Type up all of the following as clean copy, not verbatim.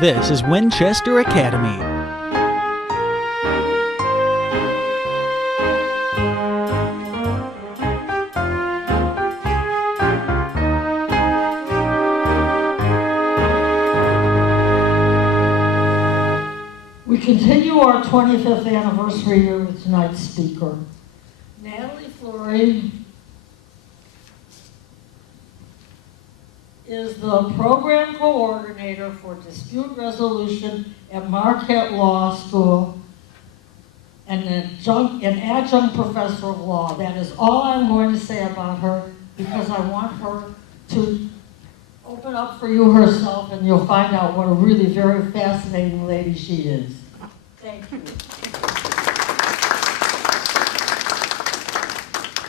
This is Winchester Academy. We continue our 25th anniversary year with tonight's speaker. Natlie Fleury is the program coordinator for dispute resolution at Marquette Law School and an adjunct professor of law. That is all I'm going to say about her, because I want her to open up for you herself, and you'll find out what a really very fascinating lady she is. Thank you.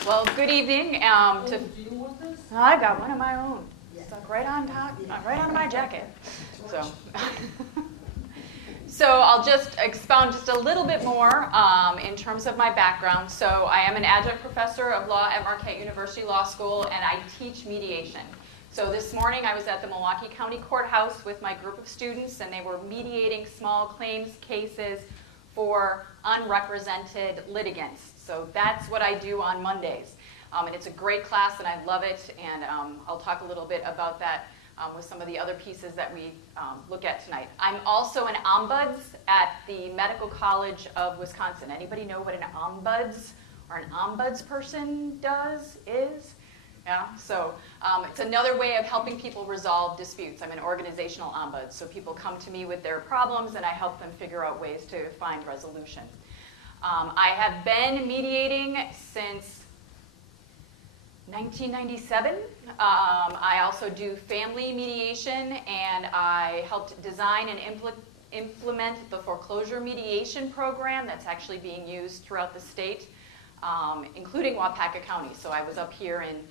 Well, good evening. Do you want this? I got one of my own. Stuck right on top, right onto my jacket. So I'll just expound just a little bit more in terms of my background. So I am an adjunct professor of law at Marquette University Law School, and I teach mediation. So this morning I was at the Milwaukee County Courthouse with my group of students, and they were mediating small claims cases for unrepresented litigants. So that's what I do on Mondays. And it's a great class, and I love it, and I'll talk a little bit about that with some of the other pieces that we look at tonight. I'm also an ombuds at the Medical College of Wisconsin. Anybody know what an ombuds or an ombuds person is? Yeah, so it's another way of helping people resolve disputes. I'm an organizational ombud, so people come to me with their problems, and I help them figure out ways to find resolution. I have been mediating since 1997. I also do family mediation, and I helped design and implement the foreclosure mediation program that's actually being used throughout the state, including Waupaca County. So I was up here in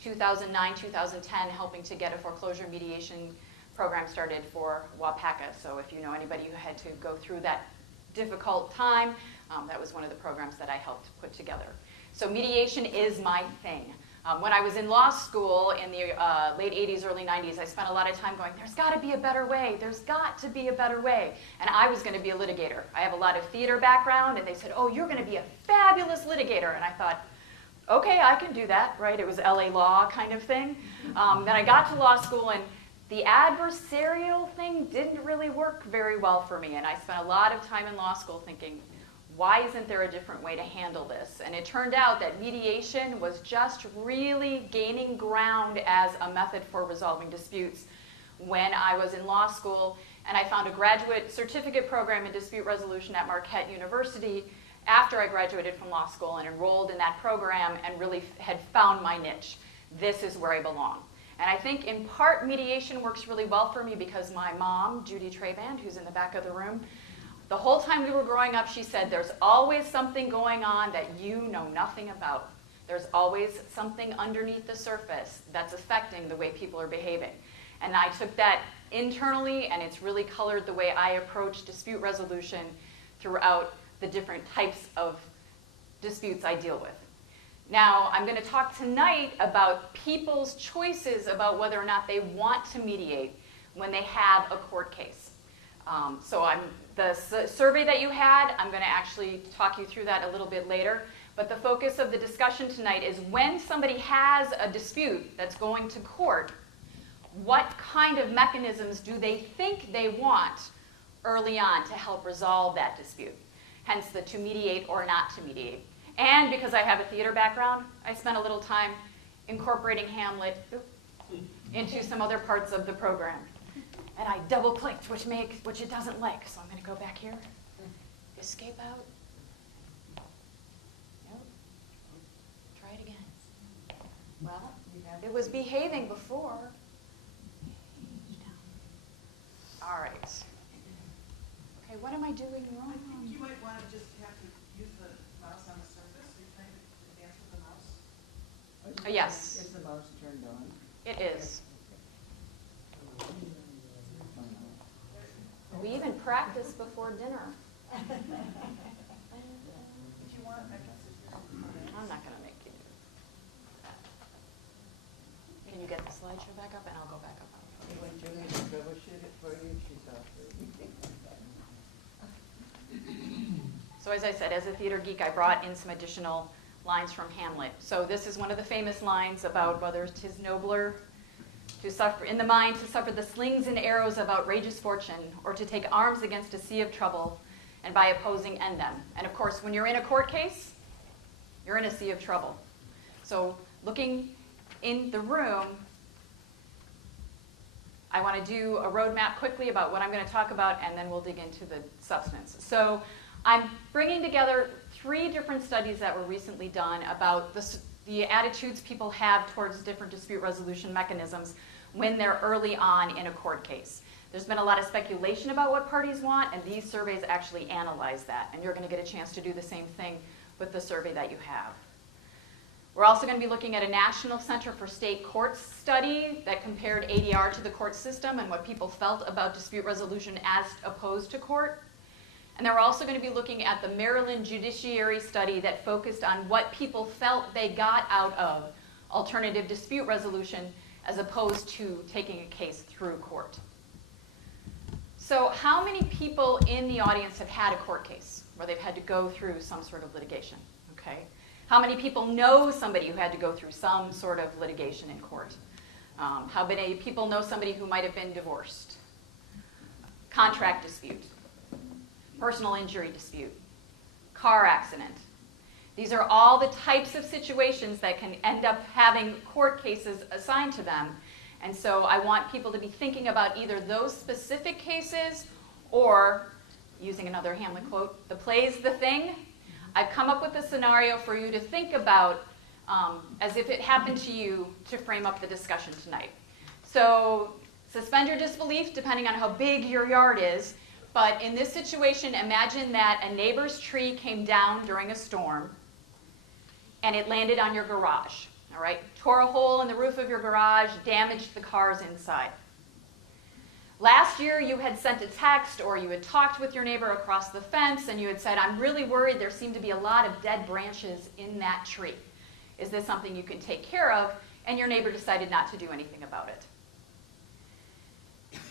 2009, 2010, helping to get a foreclosure mediation program started for Waupaca. So if you know anybody who had to go through that difficult time, that was one of the programs that I helped put together. So mediation is my thing. When I was in law school in the late 80s, early 90s, I spent a lot of time going, there's got to be a better way. There's got to be a better way. And I was going to be a litigator. I have a lot of theater background, and they said, oh, you're going to be a fabulous litigator. And I thought, okay, I can do that, right? It was LA law kind of thing. Then I got to law school, and the adversarial thing didn't really work very well for me. And I spent a lot of time in law school thinking, why isn't there a different way to handle this? And it turned out that mediation was just really gaining ground as a method for resolving disputes when I was in law school. And I found a graduate certificate program in dispute resolution at Marquette University after I graduated from law school and enrolled in that program and really had found my niche. This is where I belong. And I think in part mediation works really well for me because my mom, Judy Traband, who's in the back of the room, the whole time we were growing up, she said, there's always something going on that you know nothing about. There's always something underneath the surface that's affecting the way people are behaving. And I took that internally, and it's really colored the way I approach dispute resolution throughout the different types of disputes I deal with. Now, I'm going to talk tonight about people's choices about whether or not they want to mediate when they have a court case. The survey that you had, I'm going to actually talk you through that a little bit later. But the focus of the discussion tonight is when somebody has a dispute that's going to court, what kind of mechanisms do they think they want early on to help resolve that dispute? Hence the to mediate or not to mediate. And because I have a theater background, I spent a little time incorporating Hamlet into some other parts of the program. And I double-clicked, which it doesn't like. So I'm going to go back here. Escape out. Nope. Try it again. Well, it was behaving before. All right. Okay, what am I doing wrong? I think you might want to just have to use the mouse on the surface. Are you trying to advance with the mouse? Yes. Is the mouse turned on? It is. We even practiced before dinner. If you want, I can sit here. I'm not going to make you do that. Can you get the slideshow back up? And I'll go back up. for you, she's offering. So as I said, as a theater geek, I brought in some additional lines from Hamlet. So this is one of the famous lines about whether 'tis nobler to suffer in the mind to suffer the slings and arrows of outrageous fortune, or to take arms against a sea of trouble, and by opposing end them. And of course, when you're in a court case, you're in a sea of trouble. So looking in the room, I want to do a roadmap quickly about what I'm going to talk about, and then we'll dig into the substance. So I'm bringing together 3 different studies that were recently done about the attitudes people have towards different dispute resolution mechanisms when they're early on in a court case. There's been a lot of speculation about what parties want, and these surveys actually analyze that. And you're going to get a chance to do the same thing with the survey that you have. We're also going to be looking at a National Center for State Courts study that compared ADR to the court system and what people felt about dispute resolution as opposed to court. And then we're also going to be looking at the Maryland Judiciary study that focused on what people felt they got out of alternative dispute resolution as opposed to taking a case through court. So how many people in the audience have had a court case where they've had to go through some sort of litigation? Okay. How many people know somebody who had to go through some sort of litigation in court? How many people know somebody who might have been divorced? Contract dispute, personal injury dispute, car accident. These are all the types of situations that can end up having court cases assigned to them. And so I want people to be thinking about either those specific cases or, using another Hamlet quote, the play's the thing. I've come up with a scenario for you to think about as if it happened to you to frame up the discussion tonight. So suspend your disbelief depending on how big your yard is. But in this situation, imagine that a neighbor's tree came down during a storm and it landed on your garage. All right, tore a hole in the roof of your garage, damaged the cars inside. Last year, you had sent a text or you had talked with your neighbor across the fence and you had said, I'm really worried there seem to be a lot of dead branches in that tree. Is this something you can take care of? And your neighbor decided not to do anything about it.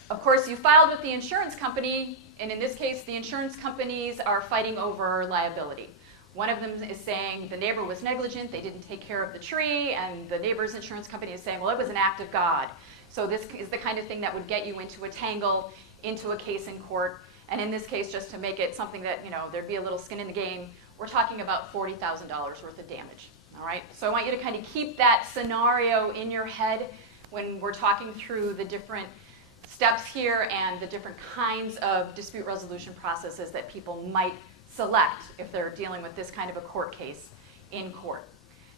Of course, you filed with the insurance company, and in this case, the insurance companies are fighting over liability. One of them is saying the neighbor was negligent, they didn't take care of the tree, and the neighbor's insurance company is saying, well, it was an act of God. So this is the kind of thing that would get you into a tangle, into a case in court. And in this case, just to make it something that, there'd be a little skin in the game, we're talking about $40,000 worth of damage. All right? So I want you to kind of keep that scenario in your head when we're talking through the different steps here and the different kinds of dispute resolution processes that people might select if they're dealing with this kind of a court case in court.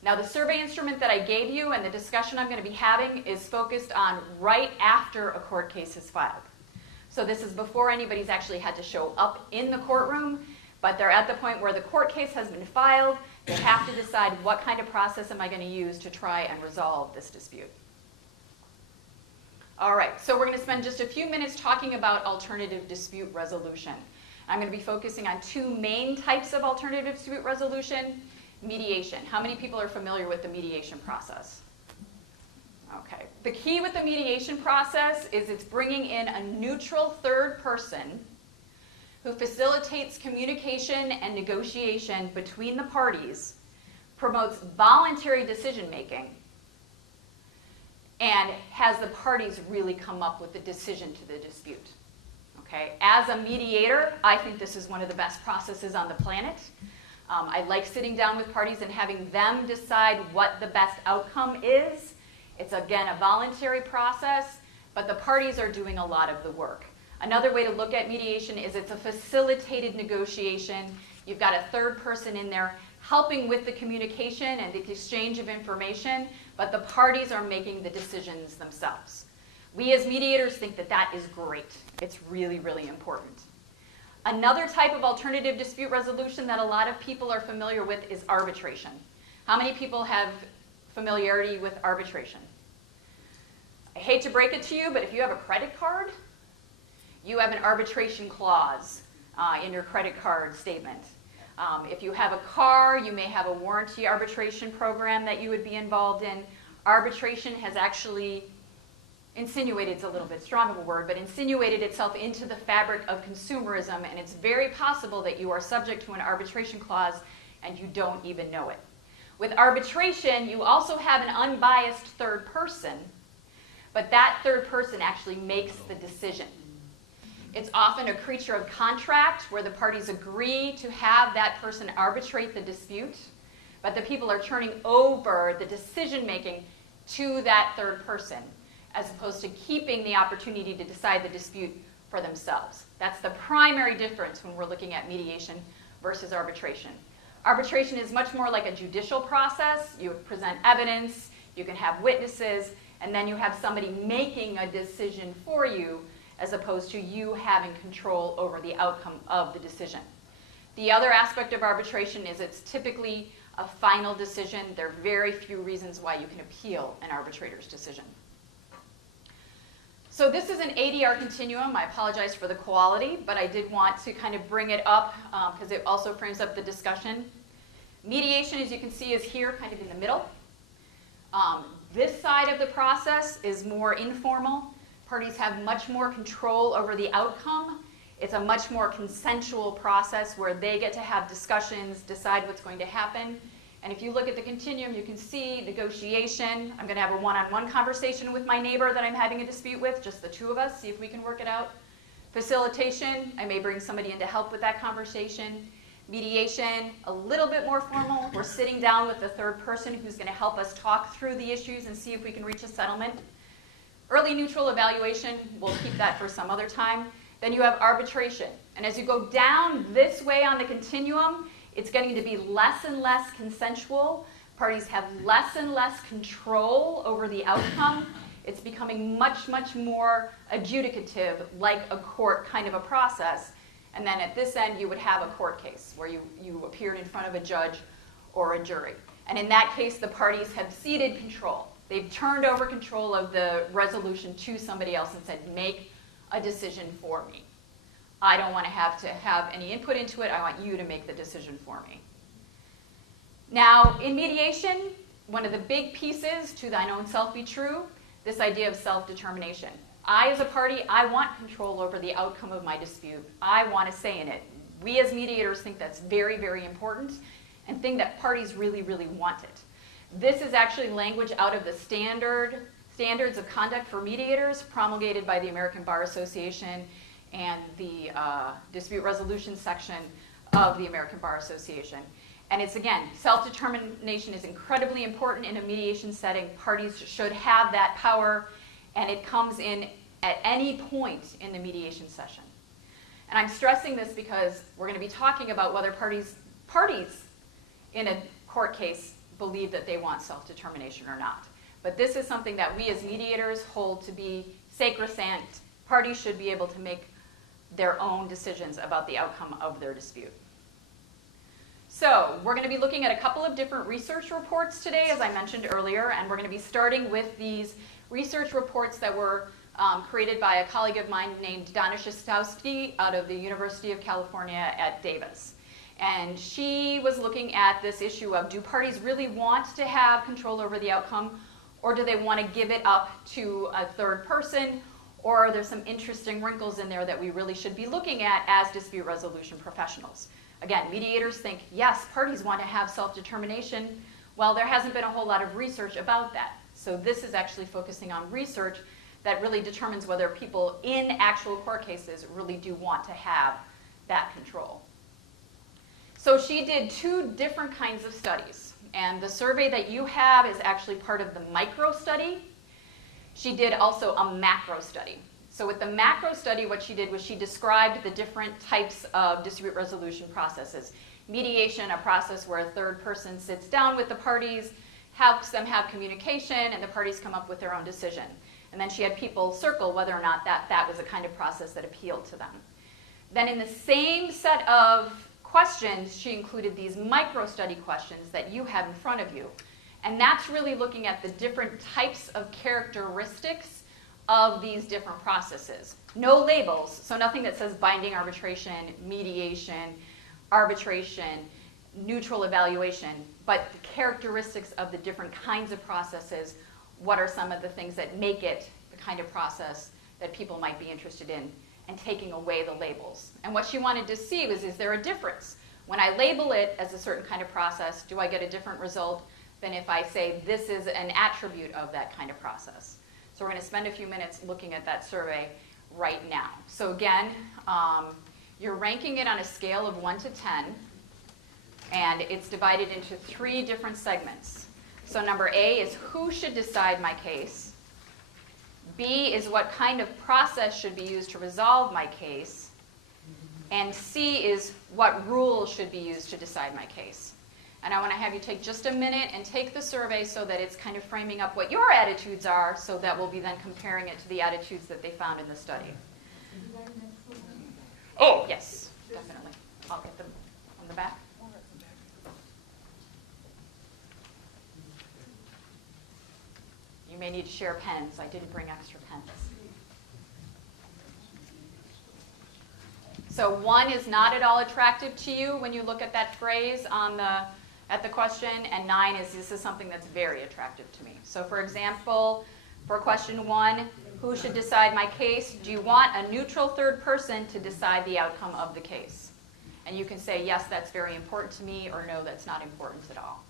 Now, the survey instrument that I gave you and the discussion I'm going to be having is focused on right after a court case is filed. So this is before anybody's actually had to show up in the courtroom, but they're at the point where the court case has been filed. They have to decide what kind of process am I going to use to try and resolve this dispute. All right, so we're going to spend just a few minutes talking about alternative dispute resolution. I'm going to be focusing on 2 main types of alternative dispute resolution. Mediation. How many people are familiar with the mediation process? Okay. The key with the mediation process is it's bringing in a neutral third person who facilitates communication and negotiation between the parties, promotes voluntary decision making, and has the parties really come up with the decision to the dispute. Okay? As a mediator, I think this is one of the best processes on the planet. I like sitting down with parties and having them decide what the best outcome is. It's, again, a voluntary process, but the parties are doing a lot of the work. Another way to look at mediation is it's a facilitated negotiation. You've got a third person in there helping with the communication and the exchange of information, but the parties are making the decisions themselves. We as mediators think that that is great. It's really, really important. Another type of alternative dispute resolution that a lot of people are familiar with is arbitration. How many people have familiarity with arbitration? I hate to break it to you, but if you have a credit card, you have an arbitration clause in your credit card statement. If you have a car, you may have a warranty arbitration program that you would be involved in. Arbitration has actually insinuated is a little bit strong of a word, but insinuated itself into the fabric of consumerism, and it's very possible that you are subject to an arbitration clause and you don't even know it. With arbitration, you also have an unbiased third person, but that third person actually makes the decision. It's often a creature of contract where the parties agree to have that person arbitrate the dispute, but the people are turning over the decision-making to that third person, as opposed to keeping the opportunity to decide the dispute for themselves. That's the primary difference when we're looking at mediation versus arbitration. Arbitration is much more like a judicial process. You present evidence, you can have witnesses, and then you have somebody making a decision for you, as opposed to you having control over the outcome of the decision. The other aspect of arbitration is it's typically a final decision. There are very few reasons why you can appeal an arbitrator's decision. So this is an ADR continuum. I apologize for the quality, but I did want to kind of bring it up because it also frames up the discussion. Mediation, as you can see, is here kind of in the middle. This side of the process is more informal. Parties have much more control over the outcome. It's a much more consensual process where they get to have discussions, decide what's going to happen. And if you look at the continuum, you can see negotiation. I'm going to have a one-on-one conversation with my neighbor that I'm having a dispute with, just the two of us, see if we can work it out. Facilitation, I may bring somebody in to help with that conversation. Mediation, a little bit more formal. We're sitting down with the third person who's going to help us talk through the issues and see if we can reach a settlement. Early neutral evaluation, we'll keep that for some other time. Then you have arbitration. And as you go down this way on the continuum, it's getting to be less and less consensual. Parties have less and less control over the outcome. It's becoming much, much more adjudicative, like a court kind of a process. And then at this end, you would have a court case where you appeared in front of a judge or a jury. And in that case, the parties have ceded control. They've turned over control of the resolution to somebody else and said, make a decision for me. I don't want to have any input into it. I want you to make the decision for me. Now, in mediation, one of the big pieces, to thine own self be true, this idea of self-determination. I, as a party, I want control over the outcome of my dispute. I want a say in it. We as mediators think that's very, very important and think that parties really, really want it. This is actually language out of the standards of conduct for mediators promulgated by the American Bar Association and the dispute resolution section of the American Bar Association. And it's, again, self-determination is incredibly important in a mediation setting. Parties should have that power, and it comes in at any point in the mediation session. And I'm stressing this because we're going to be talking about whether parties in a court case believe that they want self-determination or not. But this is something that we as mediators hold to be sacrosanct. Parties should be able to make their own decisions about the outcome of their dispute. So we're going to be looking at a couple of different research reports today, as I mentioned earlier, and we're going to be starting with these research reports that were created by a colleague of mine named Donna Shastowski out of the University of California at Davis. And she was looking at this issue of, do parties really want to have control over the outcome, or do they want to give it up to a third person, or are there some interesting wrinkles in there that we really should be looking at as dispute resolution professionals? Again, mediators think, yes, parties want to have self-determination. Well, there hasn't been a whole lot of research about that. So this is actually focusing on research that really determines whether people in actual court cases really do want to have that control. So she did two different kinds of studies. And the survey that you have is actually part of the micro study. She did also a macro study. So with the macro study, what she did was she described the different types of dispute resolution processes. Mediation, a process where a third person sits down with the parties, helps them have communication, and the parties come up with their own decision. And then she had people circle whether or not that was a kind of process that appealed to them. Then in the same set of questions, she included these micro study questions that you have in front of you. And that's really looking at the different types of characteristics of these different processes. No labels, so nothing that says binding arbitration, mediation, arbitration, neutral evaluation, but the characteristics of the different kinds of processes. What are some of the things that make it kind of process that people might be interested in, and taking away the labels. And what she wanted to see was, is there a difference? When I label it as a certain kind of process, do I get a different result than if I say this is an attribute of that kind of process? So we're going to spend a few minutes looking at that survey right now. So again, you're ranking it on a scale of 1 to 10, and it's divided into 3 different segments. So number A is who should decide my case. B is what kind of process should be used to resolve my case. And C is what rules should be used to decide my case. And I want to have you take just a minute and take the survey so that it's kind of framing up what your attitudes are, so that we'll be then comparing it to the attitudes that they found in the study. Oh, yes, definitely. I'll get them on the back. You may need to share pens. I didn't bring extra pens. So 1 is not at all attractive to you when you look at that phrase at the question, and 9 is this is something that's very attractive to me. So for example, for question 1, who should decide my case? Do you want a neutral third person to decide the outcome of the case? And you can say, yes, that's very important to me, or no, that's not important at all.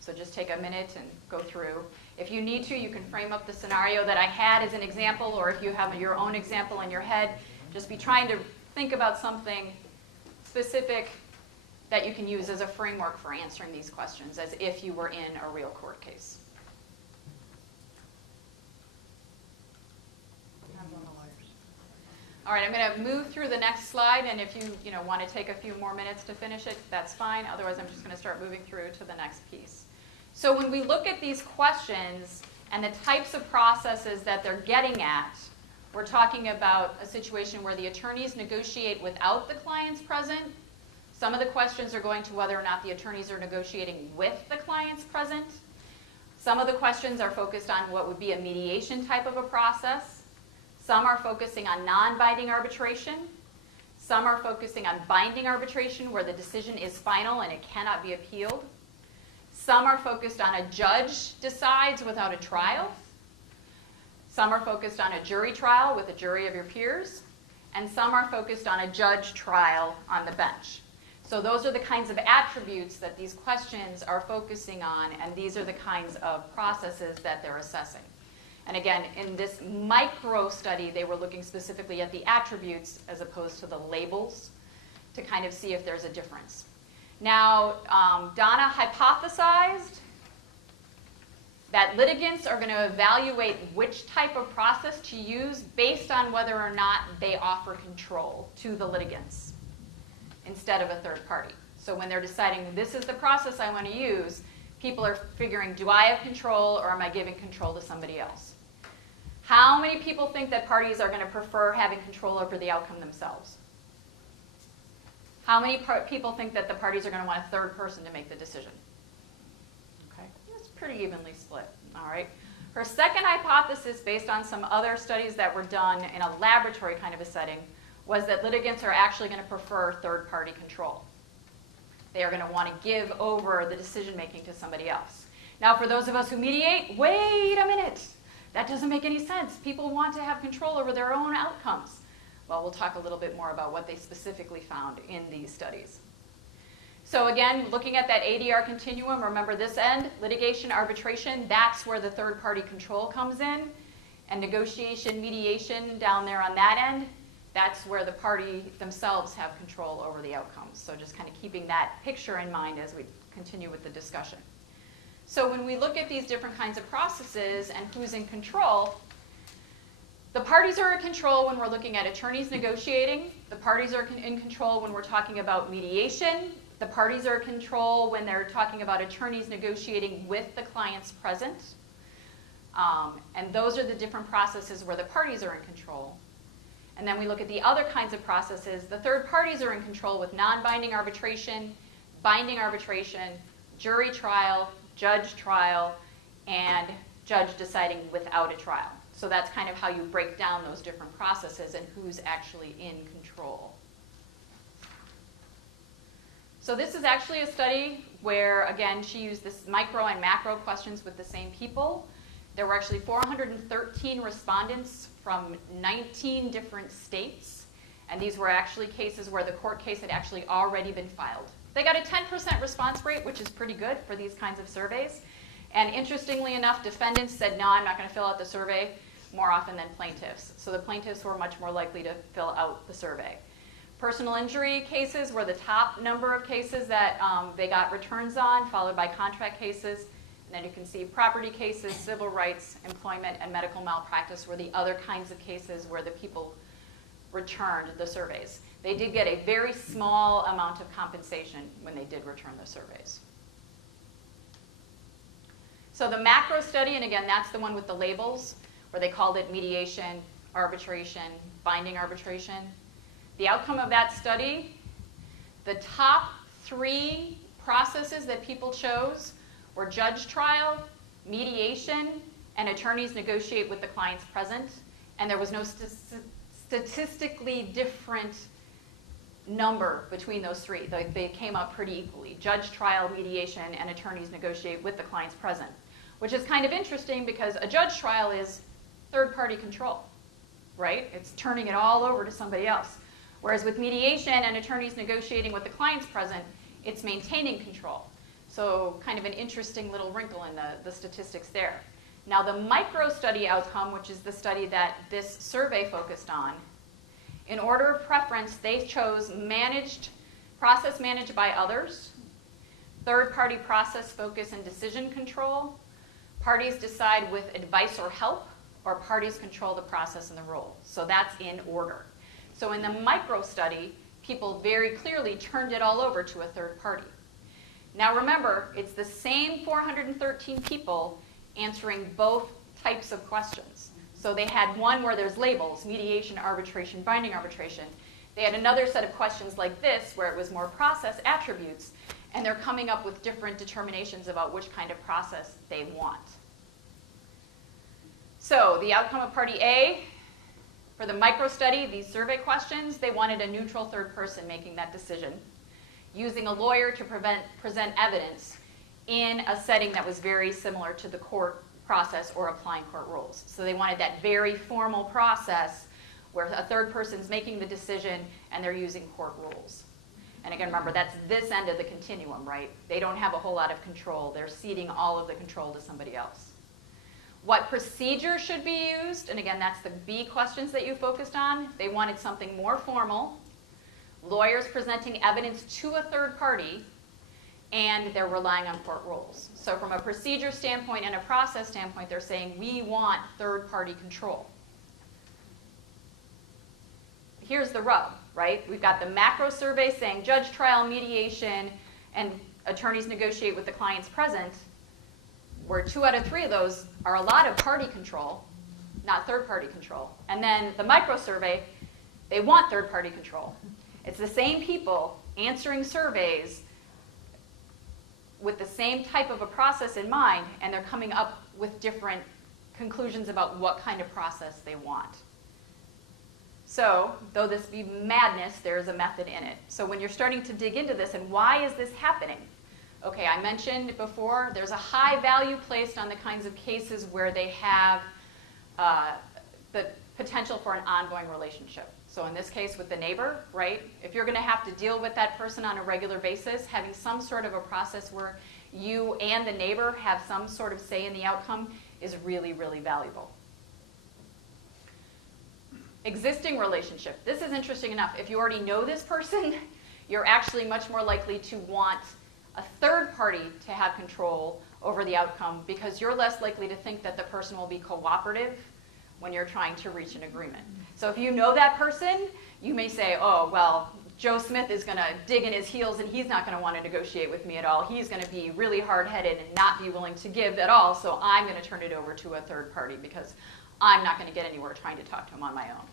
So just take a minute and go through. If you need to, you can frame up the scenario that I had as an example, or if you have your own example in your head, just be trying to think about something specific that you can use as a framework for answering these questions, as if you were in a real court case. All right, I'm going to move through the next slide, and if you want to take a few more minutes to finish it, that's fine. Otherwise, I'm just going to start moving through to the next piece. So when we look at these questions and the types of processes that they're getting at, we're talking about a situation where the attorneys negotiate without the clients present. Some of the questions are going to whether or not the attorneys are negotiating with the clients present. Some of the questions are focused on what would be a mediation type of a process. Some are focusing on non-binding arbitration. Some are focusing on binding arbitration, where the decision is final and it cannot be appealed. Some are focused on a judge decides without a trial. Some are focused on a jury trial with a jury of your peers. And some are focused on a judge trial on the bench. So those are the kinds of attributes that these questions are focusing on, and these are the kinds of processes that they're assessing. And again, in this micro study, they were looking specifically at the attributes as opposed to the labels to kind of see if there's a difference. Now, Donna hypothesized that litigants are going to evaluate which type of process to use based on whether or not they offer control to the litigants instead of a third party. So when they're deciding, this is the process I want to use, people are figuring, do I have control, or am I giving control to somebody else? How many people think that parties are going to prefer having control over the outcome themselves? How many people think that the parties are going to want a third person to make the decision? Okay, it's pretty evenly split. All right. Her second hypothesis, based on some other studies that were done in a laboratory kind of a setting, was that litigants are actually going to prefer third-party control. They are going to want to give over the decision-making to somebody else. Now, for those of us who mediate, wait a minute. That doesn't make any sense. People want to have control over their own outcomes. Well, we'll talk a little bit more about what they specifically found in these studies. So again, looking at that ADR continuum, remember this end, litigation, arbitration, that's where the third-party control comes in. And negotiation, mediation down there on that end, that's where the party themselves have control over the outcomes. So just kind of keeping that picture in mind as we continue with the discussion. So when we look at these different kinds of processes and who's in control, the parties are in control when we're looking at attorneys negotiating. The parties are in control when we're talking about mediation. The parties are in control when they're talking about attorneys negotiating with the clients present. And those are the different processes where the parties are in control. And then we look at the other kinds of processes. The third parties are in control with non-binding arbitration, binding arbitration, jury trial, judge trial, and judge deciding without a trial. So that's kind of how you break down those different processes and who's actually in control. So this is actually a study where, again, she used this micro and macro questions with the same people. There were actually 413 respondents from 19 different states, and these were actually cases where the court case had actually already been filed. They got a 10% response rate, which is pretty good for these kinds of surveys. And interestingly enough, defendants said, no, I'm not going to fill out the survey more often than plaintiffs. So the plaintiffs were much more likely to fill out the survey. Personal injury cases were the top number of cases that they got returns on, followed by contract cases. And then you can see property cases, civil rights, employment, and medical malpractice were the other kinds of cases where the people returned the surveys. They did get a very small amount of compensation when they did return the surveys. So the macro study, and again, that's the one with the labels, where they called it mediation, arbitration, binding arbitration. The outcome of that study, the top 3 processes that people chose were judge trial, mediation, and attorneys negotiate with the clients present. And there was no statistically different number between those 3. They came up pretty equally. Judge trial, mediation, and attorneys negotiate with the clients present, which is kind of interesting because a judge trial is third-party control, right? It's turning it all over to somebody else. Whereas with mediation and attorneys negotiating with the clients present, it's maintaining control. So kind of an interesting little wrinkle in the statistics there. Now the micro study outcome, which is the study that this survey focused on, in order of preference, they chose process managed by others, third-party process focus and decision control, parties decide with advice or help, or parties control the process and the role. So that's in order. So in the micro study, people very clearly turned it all over to a third party. Now remember, it's the same 413 people answering both types of questions. So they had one where there's labels, mediation, arbitration, binding arbitration. They had another set of questions like this, where it was more process attributes, and they're coming up with different determinations about which kind of process they want. So the outcome of Party A, for the micro study, these survey questions, they wanted a neutral third person making that decision, using a lawyer to present evidence in a setting that was very similar to the court process or applying court rules. So they wanted that very formal process where a third person's making the decision and they're using court rules. And again, remember, that's this end of the continuum, right? They don't have a whole lot of control. They're ceding all of the control to somebody else. What procedure should be used? And again, that's the B questions that you focused on. They wanted something more formal, lawyers presenting evidence to a third party, and they're relying on court rules. So from a procedure standpoint and a process standpoint, they're saying we want third-party control. Here's the rub, right? We've got the macro survey saying judge trial, mediation, and attorneys negotiate with the clients present, where 2 out of 3 of those are a lot of party control, not third-party control. And then the micro survey, they want third-party control. It's the same people answering surveys with the same type of a process in mind, and they're coming up with different conclusions about what kind of process they want. So, though this be madness, there is a method in it. So when you're starting to dig into this, and why is this happening? Okay, I mentioned before, there's a high value placed on the kinds of cases where they have the potential for an ongoing relationship. So in this case with the neighbor, right? If you're going to have to deal with that person on a regular basis, having some sort of a process where you and the neighbor have some sort of say in the outcome is really, really valuable. Existing relationship. This is interesting enough. If you already know this person, you're actually much more likely to want a third party to have control over the outcome because you're less likely to think that the person will be cooperative when you're trying to reach an agreement. So if you know that person, you may say, oh, well, Joe Smith is going to dig in his heels and he's not going to want to negotiate with me at all. He's going to be really hard-headed and not be willing to give at all, so I'm going to turn it over to a third party because I'm not going to get anywhere trying to talk to him on my own.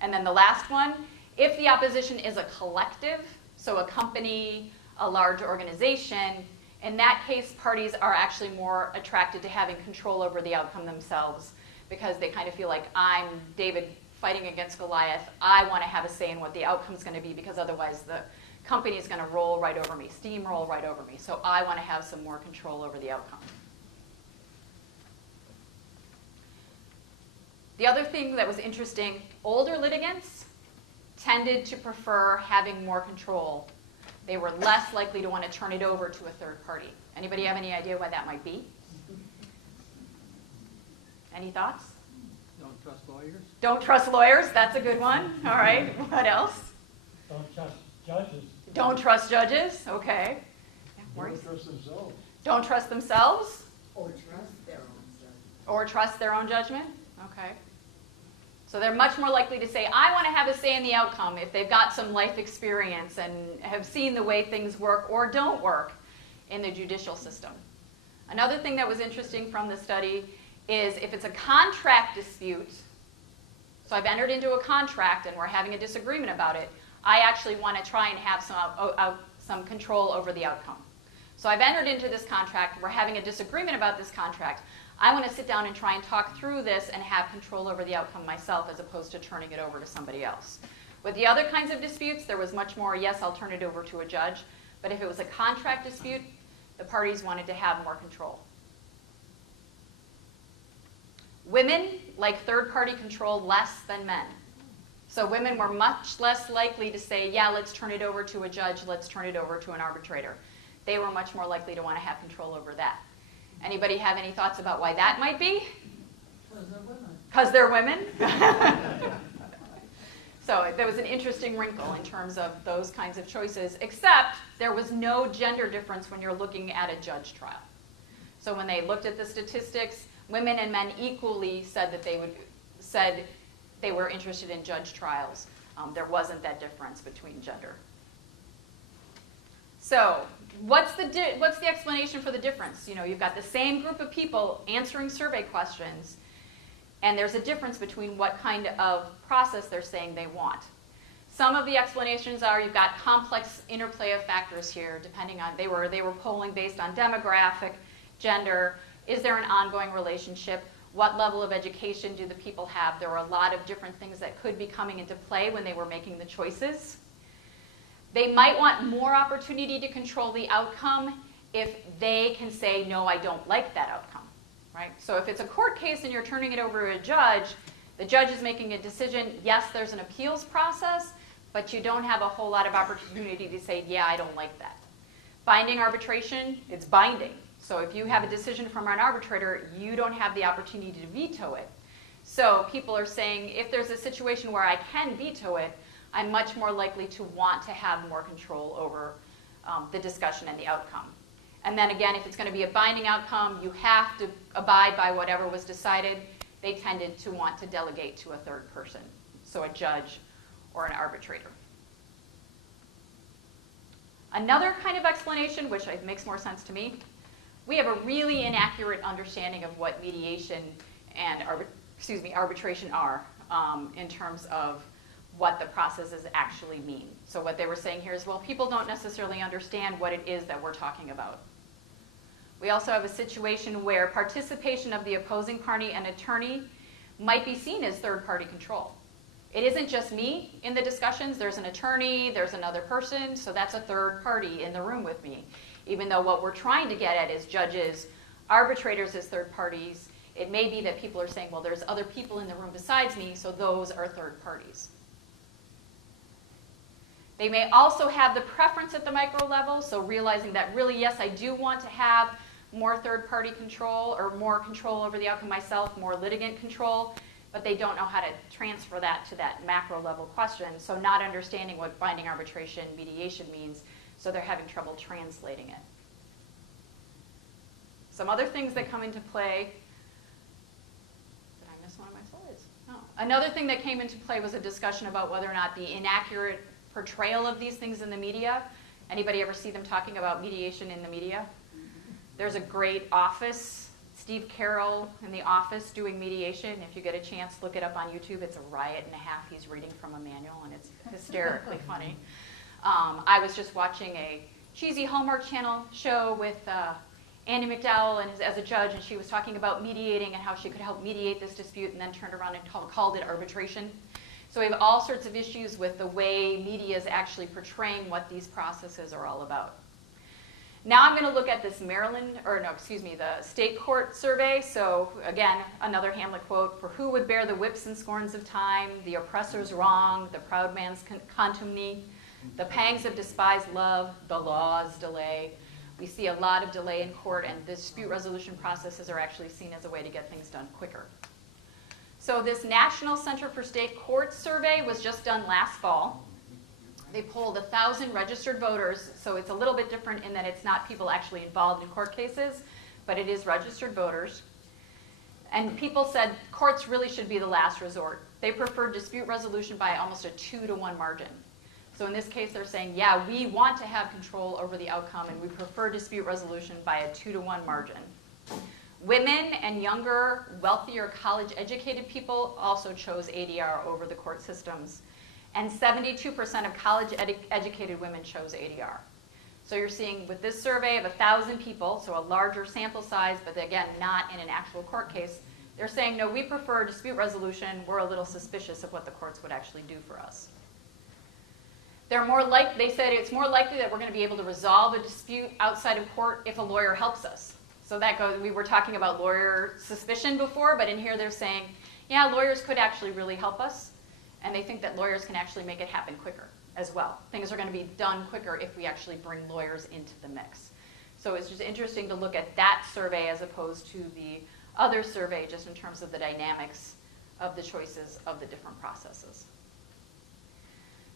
And then the last one, if the opposition is a collective, so a company, a large organization, in that case, parties are actually more attracted to having control over the outcome themselves because they kind of feel like I'm David fighting against Goliath. I want to have a say in what the outcome's going to be because otherwise the company is going to roll right over me, steamroll right over me. So I want to have some more control over the outcome. The other thing that was interesting, older litigants tended to prefer having more control. They were less likely to want to turn it over to a third party. Anybody have any idea why that might be? Any thoughts? Don't trust lawyers? Don't trust lawyers, that's a good one. All right, what else? Don't trust judges. Don't trust judges, okay. Yeah, Maurice? Don't trust themselves. Don't trust themselves? Or trust their own judgment. Or trust their own judgment? Okay. So they're much more likely to say, I want to have a say in the outcome if they've got some life experience and have seen the way things work or don't work in the judicial system. Another thing that was interesting from the study is if it's a contract dispute, so I've entered into a contract and we're having a disagreement about it, I actually want to try and have some control over the outcome. So I've entered into this contract, we're having a disagreement about this contract, I want to sit down and try and talk through this and have control over the outcome myself as opposed to turning it over to somebody else. With the other kinds of disputes, there was much more, yes, I'll turn it over to a judge, but if it was a contract dispute, the parties wanted to have more control. Women like third-party control less than men. So women were much less likely to say, yeah, let's turn it over to a judge, let's turn it over to an arbitrator. They were much more likely to want to have control over that. Anybody have any thoughts about why that might be? Because they're women. So there was an interesting wrinkle in terms of those kinds of choices, except there was no gender difference when you're looking at a judge trial. So when they looked at the statistics, women and men equally said that they were interested in judge trials. There wasn't that difference between gender. So what's the explanation for the difference? You know, you've got the same group of people answering survey questions, and there's a difference between what kind of process they're saying they want. Some of the explanations are you've got complex interplay of factors here, depending on, they were polling based on demographic, gender, is there an ongoing relationship, what level of education do the people have? There were a lot of different things that could be coming into play when they were making the choices. They might want more opportunity to control the outcome if they can say, no, I don't like that outcome, right? So if it's a court case and you're turning it over to a judge, the judge is making a decision, yes, there's an appeals process, but you don't have a whole lot of opportunity to say, yeah, I don't like that. Binding arbitration, it's binding. So if you have a decision from an arbitrator, you don't have the opportunity to veto it. So people are saying, if there's a situation where I can veto it, I'm much more likely to want to have more control over the discussion and the outcome. And then again, if it's going to be a binding outcome, you have to abide by whatever was decided. They tended to want to delegate to a third person, so a judge or an arbitrator. Another kind of explanation, which makes more sense to me, we have a really inaccurate understanding of what mediation and arbitration are in terms of what the processes actually mean. So what they were saying here is, well, people don't necessarily understand what it is that we're talking about. We also have a situation where participation of the opposing party and attorney might be seen as third-party control. It isn't just me in the discussions. There's an attorney, there's another person, so that's a third party in the room with me. Even though what we're trying to get at is judges, arbitrators as third parties. It may be that people are saying, well, there's other people in the room besides me, so those are third parties. They may also have the preference at the micro level, so realizing that really, yes, I do want to have more third-party control or more control over the outcome myself, more litigant control, but they don't know how to transfer that to that macro level question, so not understanding what binding arbitration mediation means, so they're having trouble translating it. Some other things that come into play. Did I miss one of my slides? No. Another thing that came into play was a discussion about whether or not the inaccurate portrayal of these things in the media. Anybody ever see them talking about mediation in the media? There's a great Office, Steve Carroll in The Office doing mediation. If you get a chance, look it up on YouTube. It's a riot and a half. He's reading from a manual, and it's hysterically funny. I was just watching a cheesy Hallmark Channel show with Andy McDowell as a judge, and she was talking about mediating and how she could help mediate this dispute, and then turned around and called it arbitration. So we have all sorts of issues with the way media is actually portraying what these processes are all about. Now I'm going to look at this the state court survey. So again, another Hamlet quote: "For who would bear the whips and scorns of time, the oppressor's wrong, the proud man's contumely, the pangs of despised love, the law's delay." We see a lot of delay in court, and dispute resolution processes are actually seen as a way to get things done quicker. So this National Center for State Courts survey was just done last fall. They polled 1,000 registered voters, so it's a little bit different in that it's not people actually involved in court cases, but it is registered voters. And people said courts really should be the last resort. They preferred dispute resolution by almost a 2-to-1 margin. So in this case, they're saying, yeah, we want to have control over the outcome, and we prefer dispute resolution by a 2-to-1 margin. Women and younger, wealthier, college-educated people also chose ADR over the court systems. And 72% of college-educated women chose ADR. So you're seeing with this survey of 1,000 people, so a larger sample size, but again, not in an actual court case, they're saying, no, we prefer dispute resolution. We're a little suspicious of what the courts would actually do for us. They said it's more likely that we're going to be able to resolve a dispute outside of court if a lawyer helps us. So that goes, we were talking about lawyer suspicion before, but in here they're saying, yeah, lawyers could actually really help us. And they think that lawyers can actually make it happen quicker as well. Things are going to be done quicker if we actually bring lawyers into the mix. So it's just interesting to look at that survey as opposed to the other survey, just in terms of the dynamics of the choices of the different processes.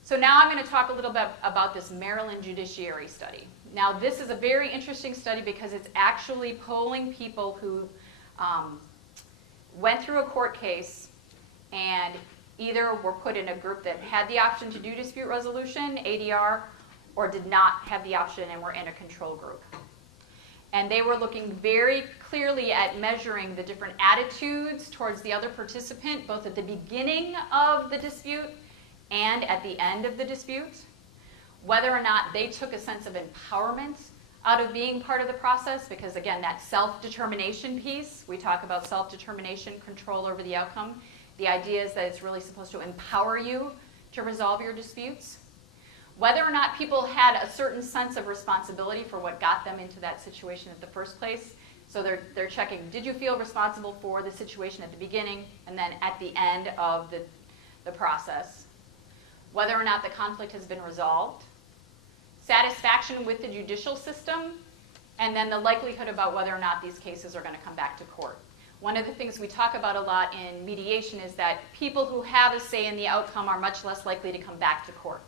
So now I'm going to talk a little bit about this Maryland judiciary study. Now this is a very interesting study because it's actually polling people who went through a court case and either were put in a group that had the option to do dispute resolution, ADR, or did not have the option and were in a control group. And they were looking very clearly at measuring the different attitudes towards the other participant, both at the beginning of the dispute and at the end of the dispute, whether or not they took a sense of empowerment out of being part of the process, because again, that self-determination piece, we talk about self-determination, control over the outcome. The idea is that it's really supposed to empower you to resolve your disputes. Whether or not people had a certain sense of responsibility for what got them into that situation in the first place. So they're checking, did you feel responsible for the situation at the beginning and then at the end of the process? Whether or not the conflict has been resolved. Satisfaction with the judicial system, and then the likelihood about whether or not these cases are going to come back to court. One of the things we talk about a lot in mediation is that people who have a say in the outcome are much less likely to come back to court.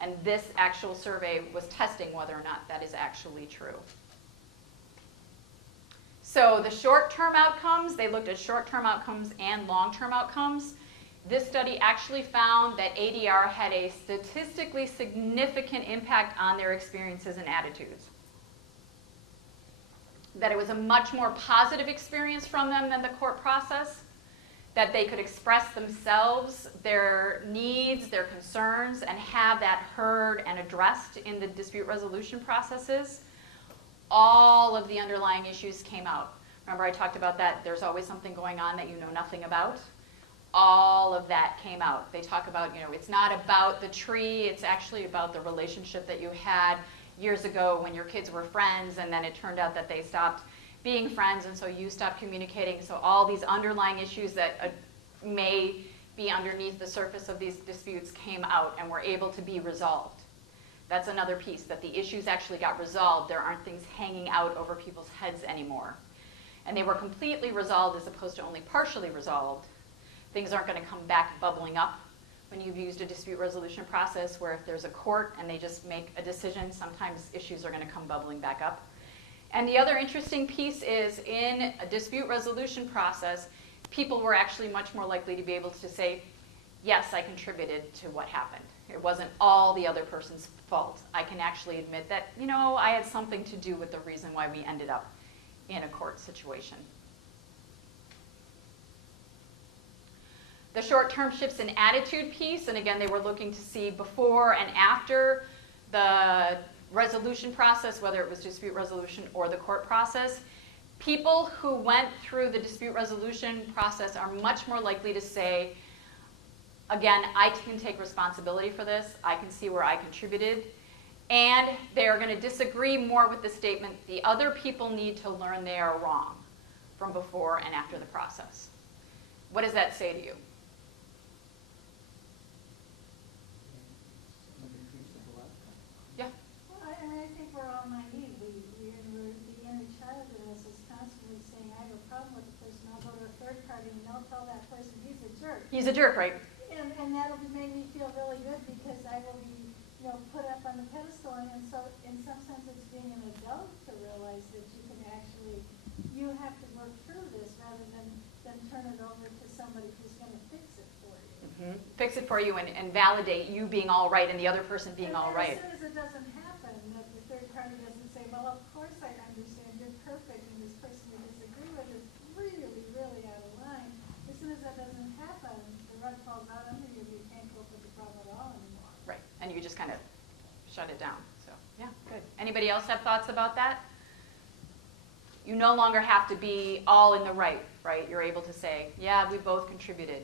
And this actual survey was testing whether or not that is actually true. So the short-term outcomes, they looked at short-term outcomes and long-term outcomes. This study actually found that ADR had a statistically significant impact on their experiences and attitudes. That it was a much more positive experience from them than the court process, that they could express themselves, their needs, their concerns, and have that heard and addressed in the dispute resolution processes. All of the underlying issues came out. Remember I talked about that there's always something going on that you know nothing about? All of that came out. They talk about, it's not about the tree, it's actually about the relationship that you had years ago when your kids were friends, and then it turned out that they stopped being friends, and so you stopped communicating. So all these underlying issues that may be underneath the surface of these disputes came out and were able to be resolved. That's another piece, that the issues actually got resolved. There aren't things hanging out over people's heads anymore. And they were completely resolved as opposed to only partially resolved. Things aren't going to come back bubbling up when you've used a dispute resolution process, where if there's a court and they just make a decision, sometimes issues are going to come bubbling back up. And the other interesting piece is in a dispute resolution process, people were actually much more likely to be able to say, yes, I contributed to what happened. It wasn't all the other person's fault. I can actually admit that, I had something to do with the reason why we ended up in a court situation. The short-term shifts in attitude piece, and again, they were looking to see before and after the resolution process, whether it was dispute resolution or the court process. People who went through the dispute resolution process are much more likely to say, again, I can take responsibility for this. I can see where I contributed. And they are going to disagree more with the statement, the other people need to learn they are wrong from before and after the process. What does that say to you? Yeah? Well, I think we're all naive. The inner child in us is constantly saying, I have a problem with the person, I'll go to a third party and they'll tell that person he's a jerk. He's a jerk, right? And that'll make me feel really good because I will be, put up on the pedestal. And so in some sense it's being an adult to realize that you have to work through this rather than turn it over to somebody who's going to fix it for you. Mm-hmm. Fix it for you and validate you being all right and the other person being all right. As soon as it doesn't happen, that the third party doesn't say, well, of course I understand, you're perfect, and this person you disagree with is really, really out of line. As soon as that doesn't happen, the rug falls out under you, you can't cope with the problem at all anymore. Right, and you just kind of shut it down. So, yeah, good. Anybody else have thoughts about that? You no longer have to be all in the right? You're able to say, yeah, we both contributed.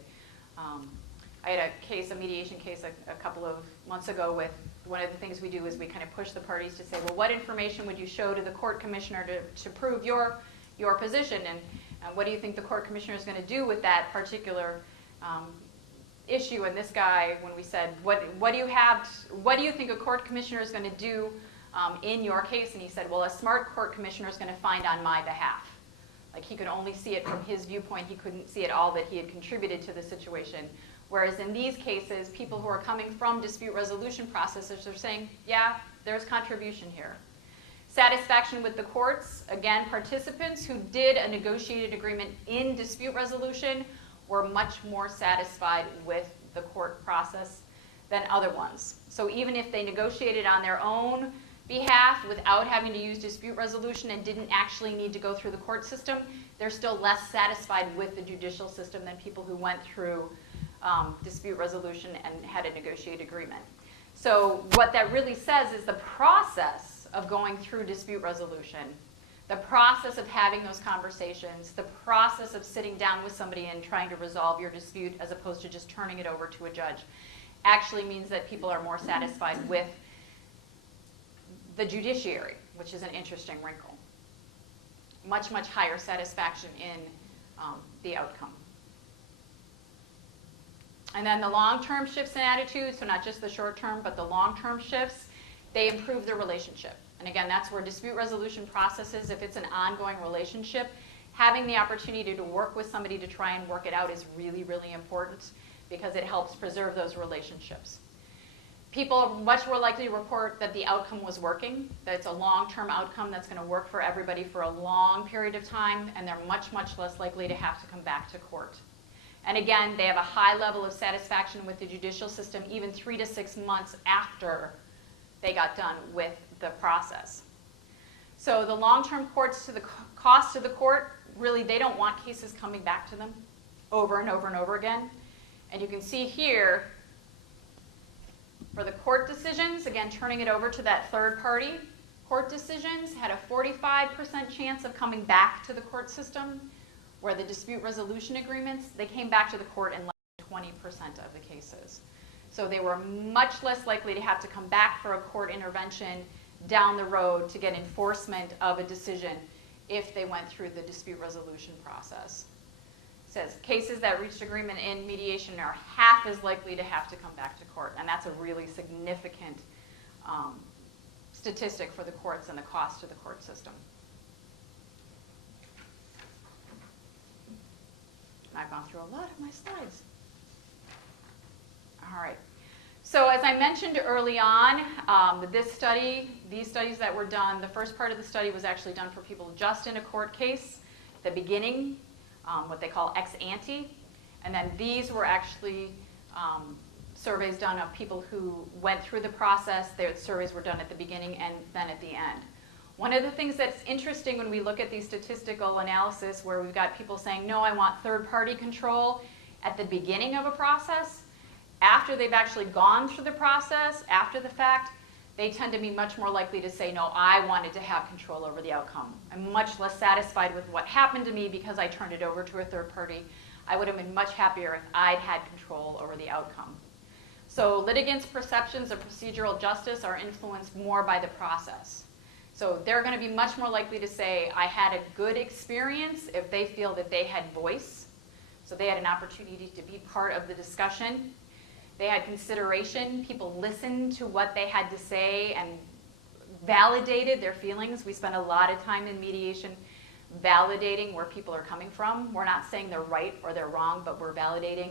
I had a mediation case a couple of months ago with one of the things we do is we kind of push the parties to say, well, what information would you show to the court commissioner to prove your position? And what do you think the court commissioner is going to do with that particular issue? And this guy, when we said, what do you think a court commissioner is going to do in your case? And he said, well, a smart court commissioner is going to find on my behalf. Like he could only see it from his viewpoint. He couldn't see it all that he had contributed to the situation. Whereas in these cases, people who are coming from dispute resolution processes are saying, yeah, there's contribution here. Satisfaction with the courts, again, participants who did a negotiated agreement in dispute resolution were much more satisfied with the court process than other ones. So even if they negotiated on their own behalf without having to use dispute resolution and didn't actually need to go through the court system, they're still less satisfied with the judicial system than people who went through dispute resolution and had a negotiated agreement. So what that really says is the process of going through dispute resolution, the process of having those conversations, the process of sitting down with somebody and trying to resolve your dispute as opposed to just turning it over to a judge, actually means that people are more satisfied with the judiciary, which is an interesting wrinkle. Much, much higher satisfaction in the outcome. And then the long-term shifts in attitude, so not just the short-term, but the long-term shifts, they improve the relationship. And again, that's where dispute resolution processes, if it's an ongoing relationship, having the opportunity to work with somebody to try and work it out is really, really important because it helps preserve those relationships. People are much more likely to report that the outcome was working, that it's a long-term outcome that's going to work for everybody for a long period of time, and they're much, much less likely to have to come back to court. And again, they have a high level of satisfaction with the judicial system even 3 to 6 months after they got done with the process. So the long-term courts to the cost to the court, really they don't want cases coming back to them over and over and over again. And you can see here, for the court decisions, again turning it over to that third party, court decisions had a 45% chance of coming back to the court system, where the dispute resolution agreements, they came back to the court in less than 20% of the cases. So they were much less likely to have to come back for a court intervention down the road to get enforcement of a decision if they went through the dispute resolution process. It says cases that reached agreement in mediation are half as likely to have to come back to court, and that's a really significant statistic for the courts and the cost to the court system. I've gone through a lot of my slides. All right. So as I mentioned early on, these studies that were done, the first part of the study was actually done for people just in a court case, the beginning, what they call ex ante, and then these were actually surveys done of people who went through the process. Their surveys were done at the beginning and then at the end. One of the things that's interesting when we look at these statistical analysis where we've got people saying, no, I want third-party control at the beginning of a process, after they've actually gone through the process, after the fact, they tend to be much more likely to say, no, I wanted to have control over the outcome. I'm much less satisfied with what happened to me because I turned it over to a third party. I would have been much happier if I'd had control over the outcome. So litigants' perceptions of procedural justice are influenced more by the process. So they're going to be much more likely to say, I had a good experience if they feel that they had voice. So they had an opportunity to be part of the discussion. They had consideration. People listened to what they had to say and validated their feelings. We spend a lot of time in mediation validating where people are coming from. We're not saying they're right or they're wrong, but we're validating.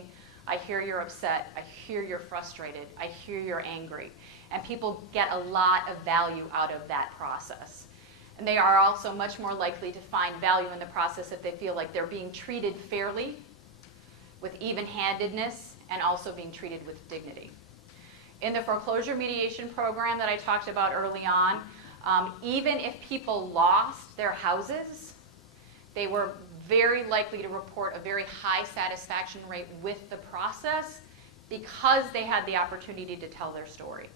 I hear you're upset. I hear you're frustrated. I hear you're angry. And people get a lot of value out of that process. And they are also much more likely to find value in the process if they feel like they're being treated fairly, with even-handedness, and also being treated with dignity. In the foreclosure mediation program that I talked about early on, even if people lost their houses, they were very likely to report a very high satisfaction rate with the process because they had the opportunity to tell their story.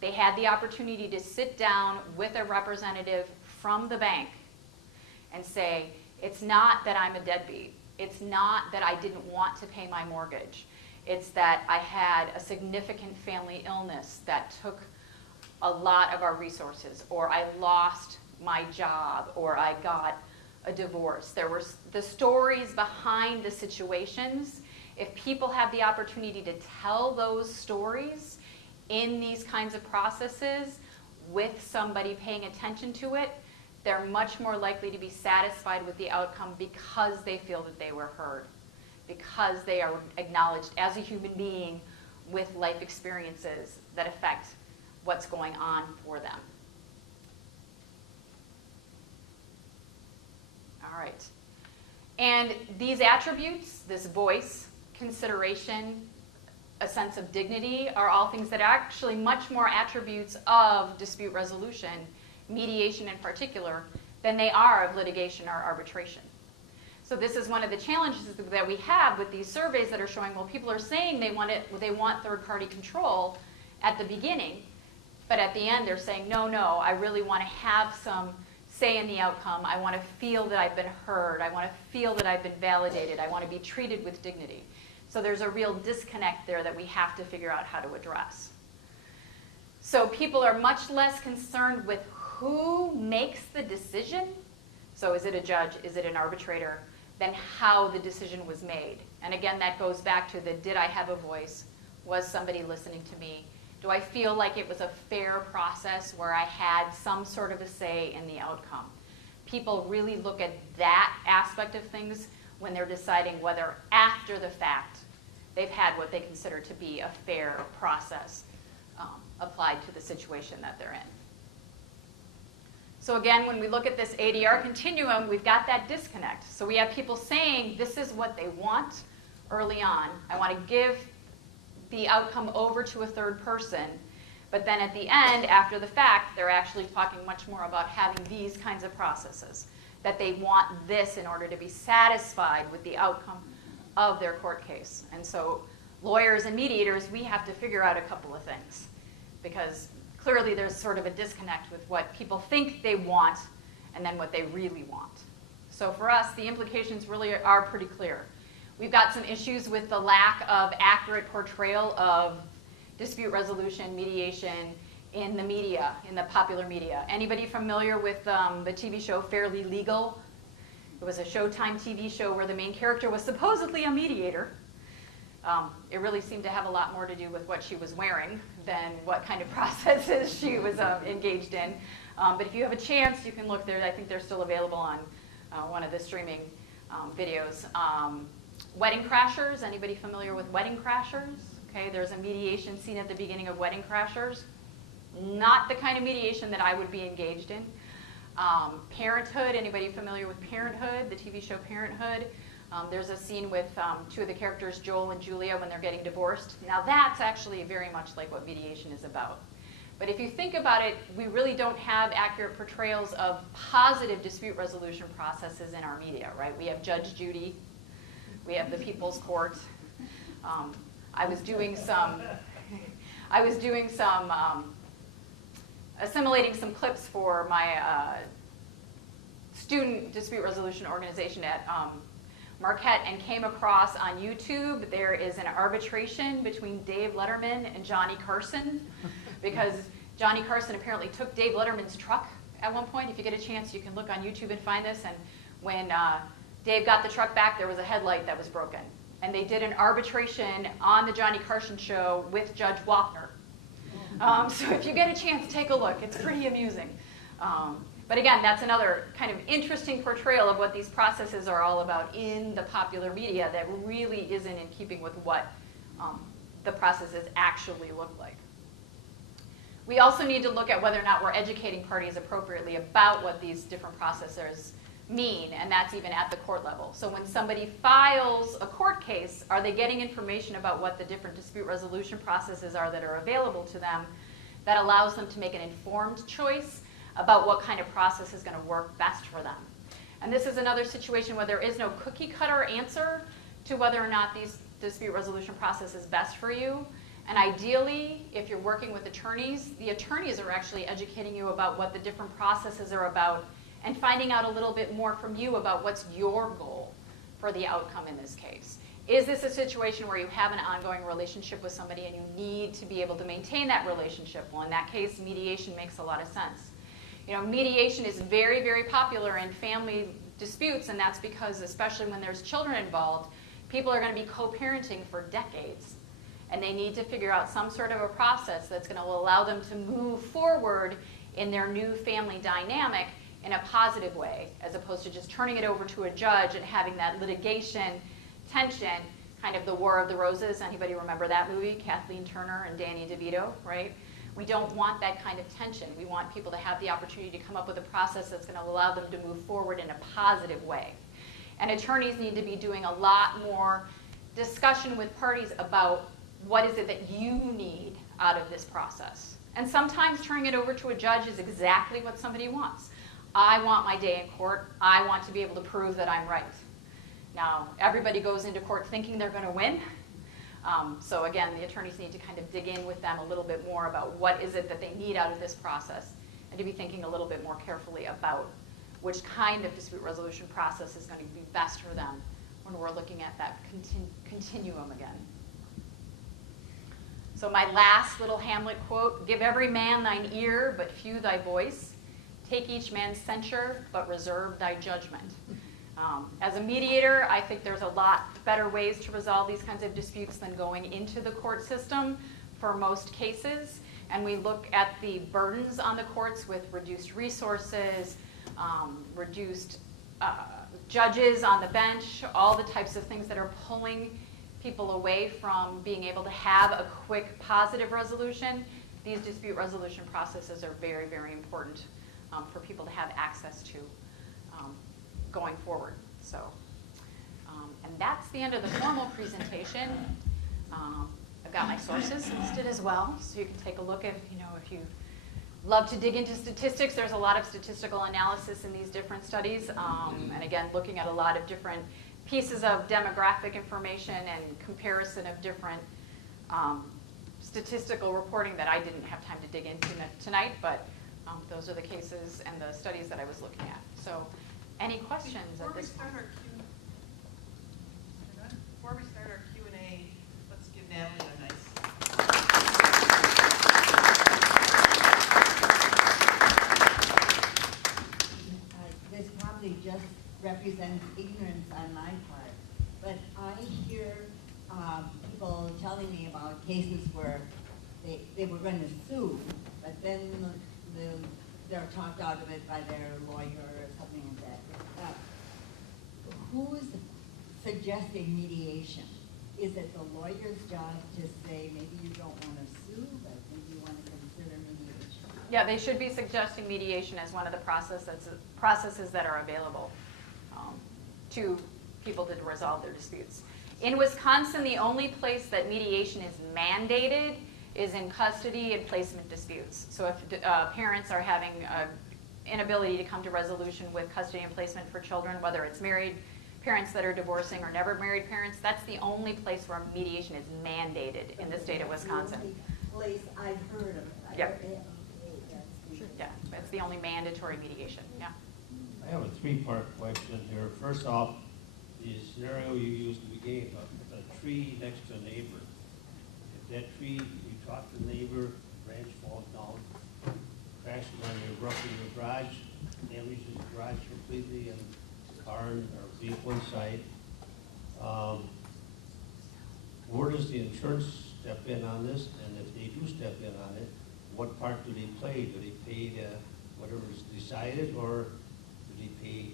They had the opportunity to sit down with a representative from the bank and say, it's not that I'm a deadbeat. It's not that I didn't want to pay my mortgage. It's that I had a significant family illness that took a lot of our resources, or I lost my job, or I got a divorce. There were the stories behind the situations. If people have the opportunity to tell those stories in these kinds of processes with somebody paying attention to it, they're much more likely to be satisfied with the outcome because they feel that they were heard, because they are acknowledged as a human being with life experiences that affect what's going on for them. All right. And these attributes, this voice, consideration, a sense of dignity, are all things that are actually much more attributes of dispute resolution, mediation in particular, than they are of litigation or arbitration. So this is one of the challenges that we have with these surveys that are showing, well, people are saying they want third-party control at the beginning, but at the end they're saying, no, I really want to have some say in the outcome. I want to feel that I've been heard. I want to feel that I've been validated. I want to be treated with dignity. So there's a real disconnect there that we have to figure out how to address. So people are much less concerned with who makes the decision. So is it a judge? Is it an arbitrator? Than how the decision was made. And again, that goes back to the, did I have a voice? Was somebody listening to me? Do I feel like it was a fair process where I had some sort of a say in the outcome? People really look at that aspect of things when they're deciding whether after the fact they've had what they consider to be a fair process applied to the situation that they're in. So again, when we look at this ADR continuum, we've got that disconnect. So we have people saying this is what they want early on. I want to give the outcome over to a third person. But then at the end, after the fact, they're actually talking much more about having these kinds of processes, that they want this in order to be satisfied with the outcome of their court case. And so lawyers and mediators, we have to figure out a couple of things, because clearly there's sort of a disconnect with what people think they want and then what they really want. So for us, the implications really are pretty clear. We've got some issues with the lack of accurate portrayal of dispute resolution, mediation in the media, in the popular media. Anybody familiar with the TV show Fairly Legal? It was a Showtime TV show where the main character was supposedly a mediator. It really seemed to have a lot more to do with what she was wearing than what kind of processes she was engaged in. But if you have a chance, you can look there. I think they're still available on one of the streaming videos. Wedding Crashers, anybody familiar with Wedding Crashers? Okay, there's a mediation scene at the beginning of Wedding Crashers. Not the kind of mediation that I would be engaged in. Parenthood, anybody familiar with Parenthood, the TV show Parenthood? There's a scene with two of the characters, Joel and Julia, when they're getting divorced. Now that's actually very much like what mediation is about. But if you think about it, we really don't have accurate portrayals of positive dispute resolution processes in our media, right? We have Judge Judy. We have the People's Court. I was doing some assimilating some clips for my student dispute resolution organization at Marquette and came across on YouTube, there is an arbitration between Dave Letterman and Johnny Carson, because Johnny Carson apparently took Dave Letterman's truck at one point. If you get a chance, you can look on YouTube and find this. And when Dave got the truck back, there was a headlight that was broken. And they did an arbitration on the Johnny Carson show with Judge Wapner. So if you get a chance, take a look. It's pretty amusing. But again, that's another kind of interesting portrayal of what these processes are all about in the popular media that really isn't in keeping with what the processes actually look like. We also need to look at whether or not we're educating parties appropriately about what these different processes mean, and that's even at the court level. So when somebody files a court case, are they getting information about what the different dispute resolution processes are that are available to them that allows them to make an informed choice about what kind of process is going to work best for them? And this is another situation where there is no cookie cutter answer to whether or not these dispute resolution process is best for you. And ideally, if you're working with attorneys, the attorneys are actually educating you about what the different processes are about and finding out a little bit more from you about what's your goal for the outcome in this case. Is this a situation where you have an ongoing relationship with somebody and you need to be able to maintain that relationship? Well, in that case, mediation makes a lot of sense. You know, mediation is very, very popular in family disputes, and that's because, especially when there's children involved, people are going to be co-parenting for decades. And they need to figure out some sort of a process that's going to allow them to move forward in their new family dynamic in a positive way, as opposed to just turning it over to a judge and having that litigation tension, kind of the War of the Roses. Anybody remember that movie? Kathleen Turner and Danny DeVito, right? We don't want that kind of tension. We want people to have the opportunity to come up with a process that's going to allow them to move forward in a positive way. And attorneys need to be doing a lot more discussion with parties about what is it that you need out of this process. And sometimes turning it over to a judge is exactly what somebody wants. I want my day in court. I want to be able to prove that I'm right. Now, everybody goes into court thinking they're going to win. So again, the attorneys need to kind of dig in with them a little bit more about what is it that they need out of this process, and to be thinking a little bit more carefully about which kind of dispute resolution process is going to be best for them when we're looking at that continuum again. So my last little Hamlet quote: "Give every man thine ear, but few thy voice. Take each man's censure, but reserve thy judgment." As a mediator, I think there's a lot better ways to resolve these kinds of disputes than going into the court system for most cases. And we look at the burdens on the courts with reduced resources, reduced judges on the bench, all the types of things that are pulling people away from being able to have a quick positive resolution. These dispute resolution processes are very, very important for people to have access to going forward. So, and that's the end of the formal presentation. I've got my sources listed as well, so you can take a look at, if you love to dig into statistics, there's a lot of statistical analysis in these different studies. And again, looking at a lot of different pieces of demographic information and comparison of different statistical reporting that I didn't have time to dig into tonight, but those are the cases and the studies that I was looking at. So, any questions at this point? Before we start our Q&A, let's give Natlie a nice. This probably just represents ignorance on my part, but I hear people telling me about cases where they were going to sue, but then they're talked out of it by their lawyer or something like that. Who's suggesting mediation? Is it the lawyer's job to say maybe you don't want to sue, but maybe you want to consider mediation? Yeah, they should be suggesting mediation as one of the processes that are available to people to resolve their disputes. In Wisconsin, the only place that mediation is mandated is in custody and placement disputes. So if parents are having an inability to come to resolution with custody and placement for children, whether it's married parents that are divorcing or never married parents, that's the only place where mediation is mandated in the state of Wisconsin. That's the only place I've heard of it. Yep. Yeah, that's the only mandatory mediation, yeah. I have a three-part question here. First off, the scenario you used in the beginning, a tree next to a neighbor. If that tree, you talk to the neighbor, branch falls down, crashes on your roof of your garage, damages the garage completely, and the car or vehicle inside. Where does the insurance step in on this? And if they do step in on it, what part do they play? Do they pay whatever is decided, or do they pay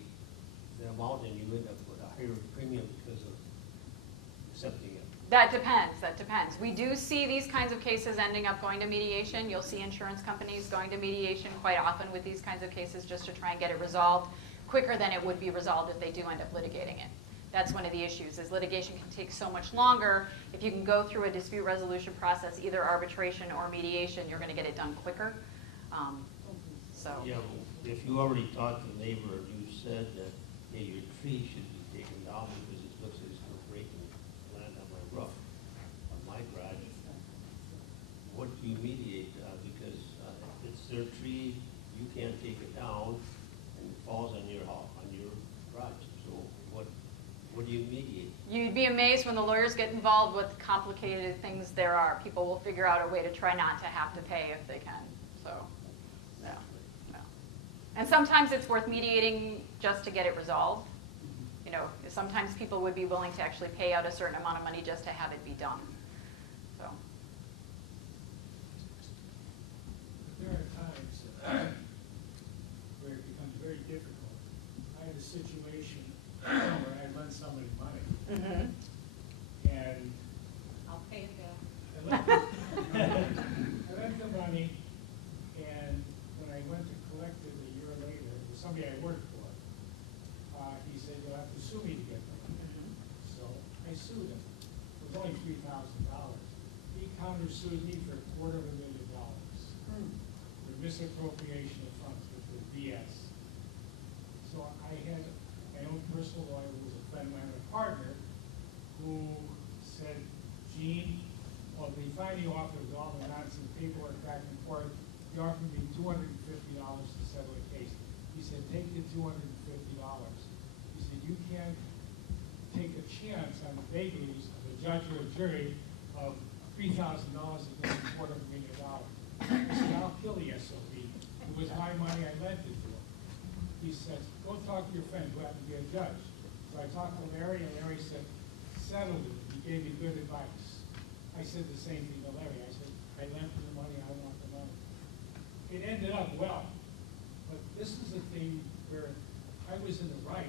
the amount and you end up with a higher premium because of accepting it? That depends, that depends. We do see these kinds of cases ending up going to mediation. You'll see insurance companies going to mediation quite often with these kinds of cases just to try and get it resolved quicker than it would be resolved if they do end up litigating it. That's one of the issues, is litigation can take so much longer. If you can go through a dispute resolution process, either arbitration or mediation, you're going to get it done quicker. Yeah, well, if you already talked to the neighbor and you said that, hey, your tree should be taken down because it looks like it's going to break and land on my roof, on my garage, what do you mediate? Because if it's their tree, you can't take it down and it falls on your house, on your garage. So what do you mediate? You'd be amazed when the lawyers get involved with complicated things there are. People will figure out a way to try not to have to pay if they can. So, no. And sometimes it's worth mediating just to get it resolved. You know, sometimes people would be willing to actually pay out a certain amount of money just to have it be done. So. There are times where it becomes very difficult. I had a situation where I lent somebody money, and I'll pay it back. I lent the money, and when I went to collect it a year later, it was somebody I worked for. He said, "You'll have to sue me to get the money." So I sued him. It was only $3,000. He countersued me for $250,000 for misappropriation of funds, which was BS. So I had my own personal lawyer, who was a friend of mine, a partner, who said, "Gene, well, we finally offered all the nonsense paperwork back and forth. He offered me $250 to settle the case." He said, "Take the $250. He said, "You can't take a chance on the vagaries of a judge or a jury of $3,000 against $250,000. I said, "I'll kill the SOB. It was my money, I lent it to him." He says, "Go talk to your friend who happened to be a judge." So I talked to Larry, and Larry said, "Settle it." He gave me good advice. I said the same thing to Larry. I said, "I lent him the money, I want the money." It ended up well, but this is a thing where I was in the right,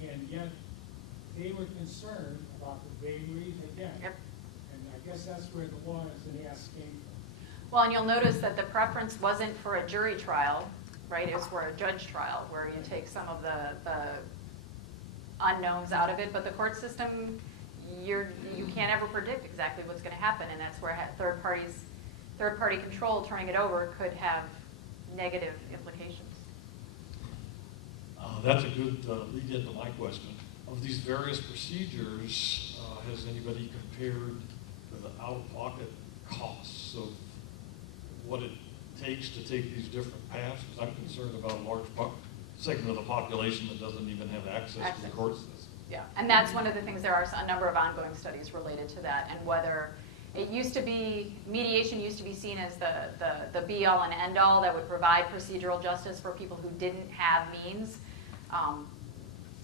and yet they were concerned about the vagaries again. Yep. And I guess that's where the law is an ass came from. Well, and you'll notice that the preference wasn't for a jury trial, right? It was for a judge trial, where you take some of the unknowns out of it. But the court system, you can't ever predict exactly what's going to happen, and that's where third-party control turning it over could have negative implications. That's a good lead into my question. Of these various procedures, has anybody compared the out-of-pocket costs of what it takes to take these different paths? Because I'm concerned about a large segment of the population that doesn't even have access to the court system. Yeah, and that's one of the things. There are a number of ongoing studies related to that, and whether it used to be, mediation used to be seen as the be-all and end-all that would provide procedural justice for people who didn't have means.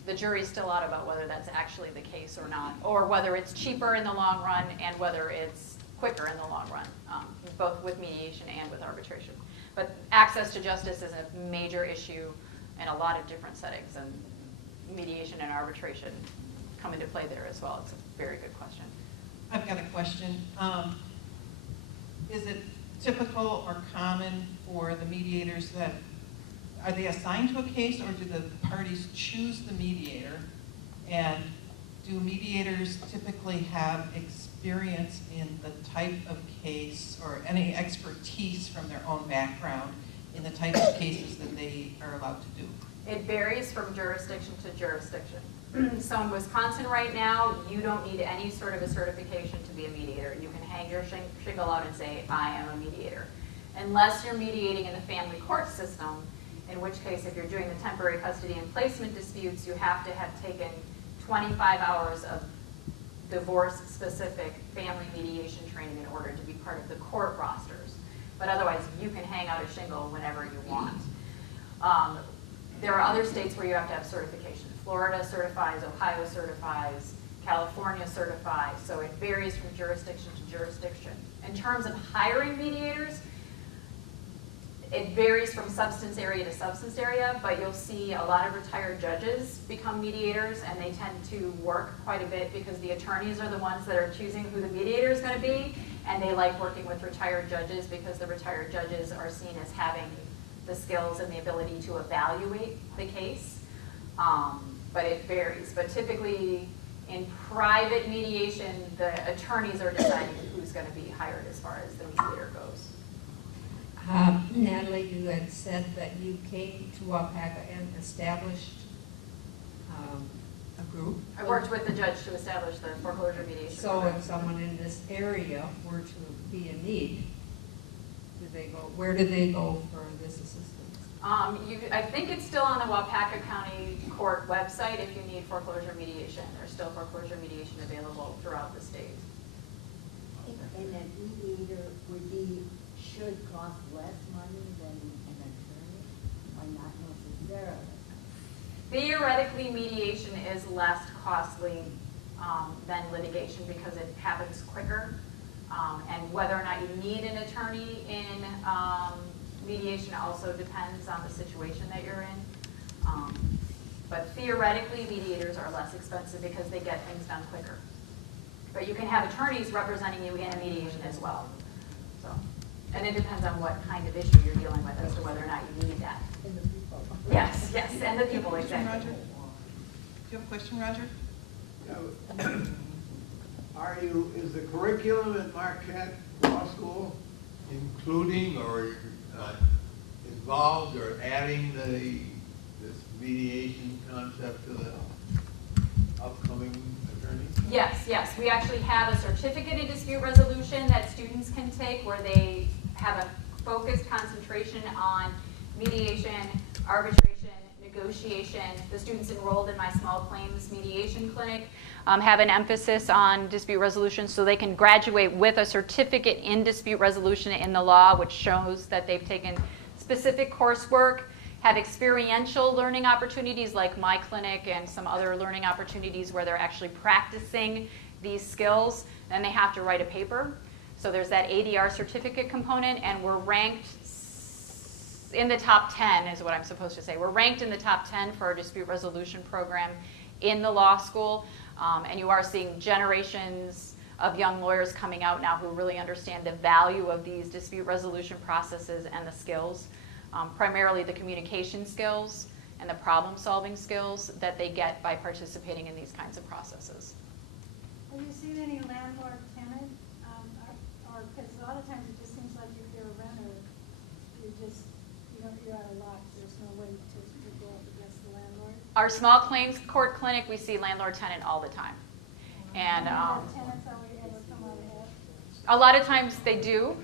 The jury's still out about whether that's actually the case or not, or whether it's cheaper in the long run and whether it's quicker in the long run, both with mediation and with arbitration. But access to justice is a major issue in a lot of different settings, and mediation and arbitration come into play there as well. It's a very good question. I've got a question. Is it typical or common for the mediators that, are they assigned to a case, or do the parties choose the mediator? And do mediators typically have experience in the type of case or any expertise from their own background in the type of cases that they are allowed to do? It varies from jurisdiction to jurisdiction. So in Wisconsin right now, you don't need any sort of a certification to be a mediator. You can hang your shingle out and say, "I am a mediator." Unless you're mediating in the family court system, in which case if you're doing the temporary custody and placement disputes, you have to have taken 25 hours of divorce-specific family mediation training in order to be part of the court rosters. But otherwise, you can hang out a shingle whenever you want. There are other states where you have to have certification. Florida certifies, Ohio certifies, California certifies, so it varies from jurisdiction to jurisdiction. In terms of hiring mediators, it varies from substance area to substance area, but you'll see a lot of retired judges become mediators, and they tend to work quite a bit because the attorneys are the ones that are choosing who the mediator is going to be, and they like working with retired judges because the retired judges are seen as having the skills and the ability to evaluate the case. But it varies. But typically, in private mediation, the attorneys are deciding who's going to be hired as far as the mediator goes. Natalie, you had said that you came to Waupaca and established a group. I worked with the judge to establish the foreclosure mediation So program. if someone in this area were to be in need, where do they go for this assistance? I think it's still on the Waupaca County Court website if you need foreclosure mediation. There's still foreclosure mediation available throughout the state. And that mediator should cost less money than an attorney, or not necessarily? Theoretically, mediation is less costly than litigation because it happens quicker. And whether or not you need an attorney in mediation also depends on the situation that you're in. But theoretically, mediators are less expensive because they get things done quicker. But you can have attorneys representing you in a mediation as well. So, and it depends on what kind of issue you're dealing with as to whether or not you need that. And the people. Yes, yes, and the people, Question, exactly. Roger? Do you have a question, Roger? Is the curriculum at Marquette Law School including or involved or adding this mediation concept to the upcoming attorneys? Yes, yes. We actually have a certificate in dispute resolution that students can take where they have a focused concentration on mediation, arbitration, negotiation. The students enrolled in my small claims mediation clinic have an emphasis on dispute resolution, so they can graduate with a certificate in dispute resolution in the law, which shows that they've taken specific coursework, have experiential learning opportunities like my clinic and some other learning opportunities where they're actually practicing these skills. Then they have to write a paper. So there's that ADR certificate component, and we're ranked in the top 10 is what I'm supposed to say. We're ranked in the top 10 for our dispute resolution program in the law school. And you are seeing generations of young lawyers coming out now who really understand the value of these dispute resolution processes and the skills, primarily the communication skills and the problem-solving skills that they get by participating in these kinds of processes. Have you seen any landlord-tenant, or because a lot of times it just seems like if you're a renter, you're out of luck. There's no way to go up against the landlord. Our small claims court clinic, we see landlord-tenant all the time. And Tenants always ever come out ahead? a lot of times they do.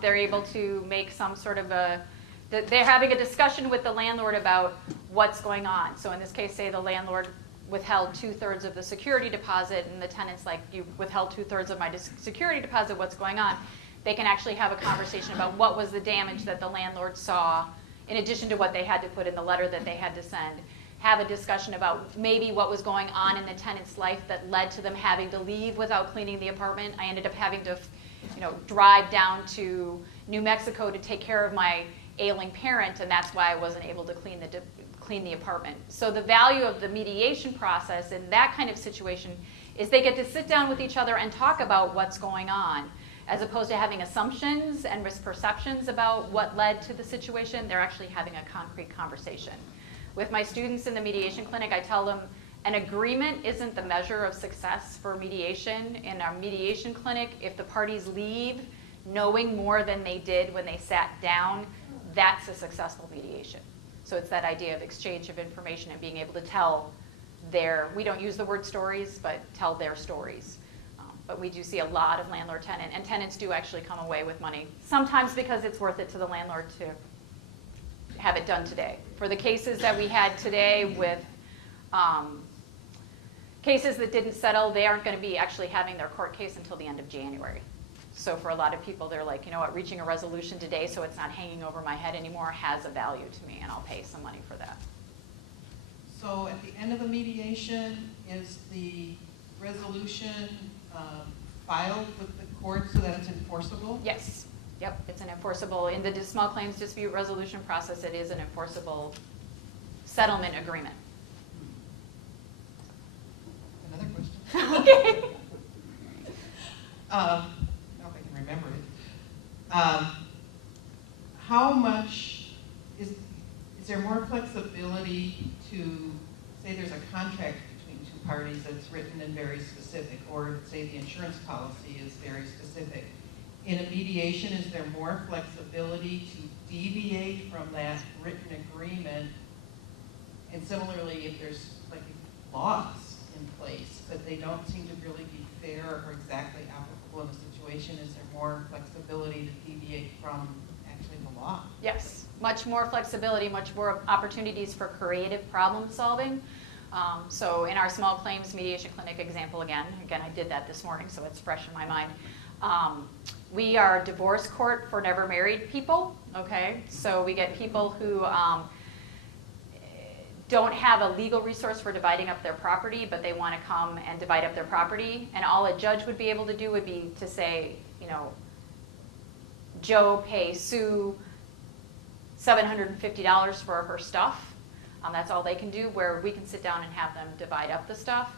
They're able to make some sort of they're having a discussion with the landlord about what's going on. So in this case, say the landlord withheld 2/3 of the security deposit, and the tenant's like, you withheld 2/3 of my security deposit, what's going on? They can actually have a conversation about what was the damage that the landlord saw, in addition to what they had to put in the letter that they had to send. Have a discussion about maybe what was going on in the tenant's life that led to them having to leave without cleaning the apartment. I ended up having to, drive down to New Mexico to take care of my ailing parent, and that's why I wasn't able to clean the apartment. So the value of the mediation process in that kind of situation is they get to sit down with each other and talk about what's going on. As opposed to having assumptions and misperceptions about what led to the situation, they're actually having a concrete conversation. With my students in the mediation clinic, I tell them an agreement isn't the measure of success for mediation. In our mediation clinic, if the parties leave knowing more than they did when they sat down, that's a successful mediation. So it's that idea of exchange of information and being able to tell we don't use the word stories, but tell their stories. But we do see a lot of landlord-tenant, and tenants do actually come away with money, sometimes because it's worth it to the landlord to have it done today. for the cases that we had today with cases that didn't settle, they aren't going to be actually having their court case until the end of January. So for a lot of people, they're like, you know what, reaching a resolution today so it's not hanging over my head anymore has a value to me, and I'll pay some money for that. So at the end of the mediation, is the resolution filed with the court so that it's enforceable? Yes. Yep, it's an enforceable, in the small claims dispute resolution process, it is an enforceable settlement agreement. Another question. Okay. I don't know if I can remember it. How much, is there more flexibility to, say there's a contract between two parties that's written and very specific, or say the insurance policy is very specific. In a mediation, is there more flexibility to deviate from that written agreement? And similarly, if there's like laws in place, but they don't seem to really be fair or exactly applicable in the situation, is there more flexibility to deviate from actually the law? Yes, much more flexibility, much more opportunities for creative problem solving. So in our small claims mediation clinic example, again, I did that this morning, so it's fresh in my mind. We are a divorce court for never married people, okay? So we get people who don't have a legal resource for dividing up their property, but they want to come and divide up their property. And all a judge would be able to do would be to say, you know, Joe pay Sue $750 for her stuff. That's all they can do, where we can sit down and have them divide up the stuff.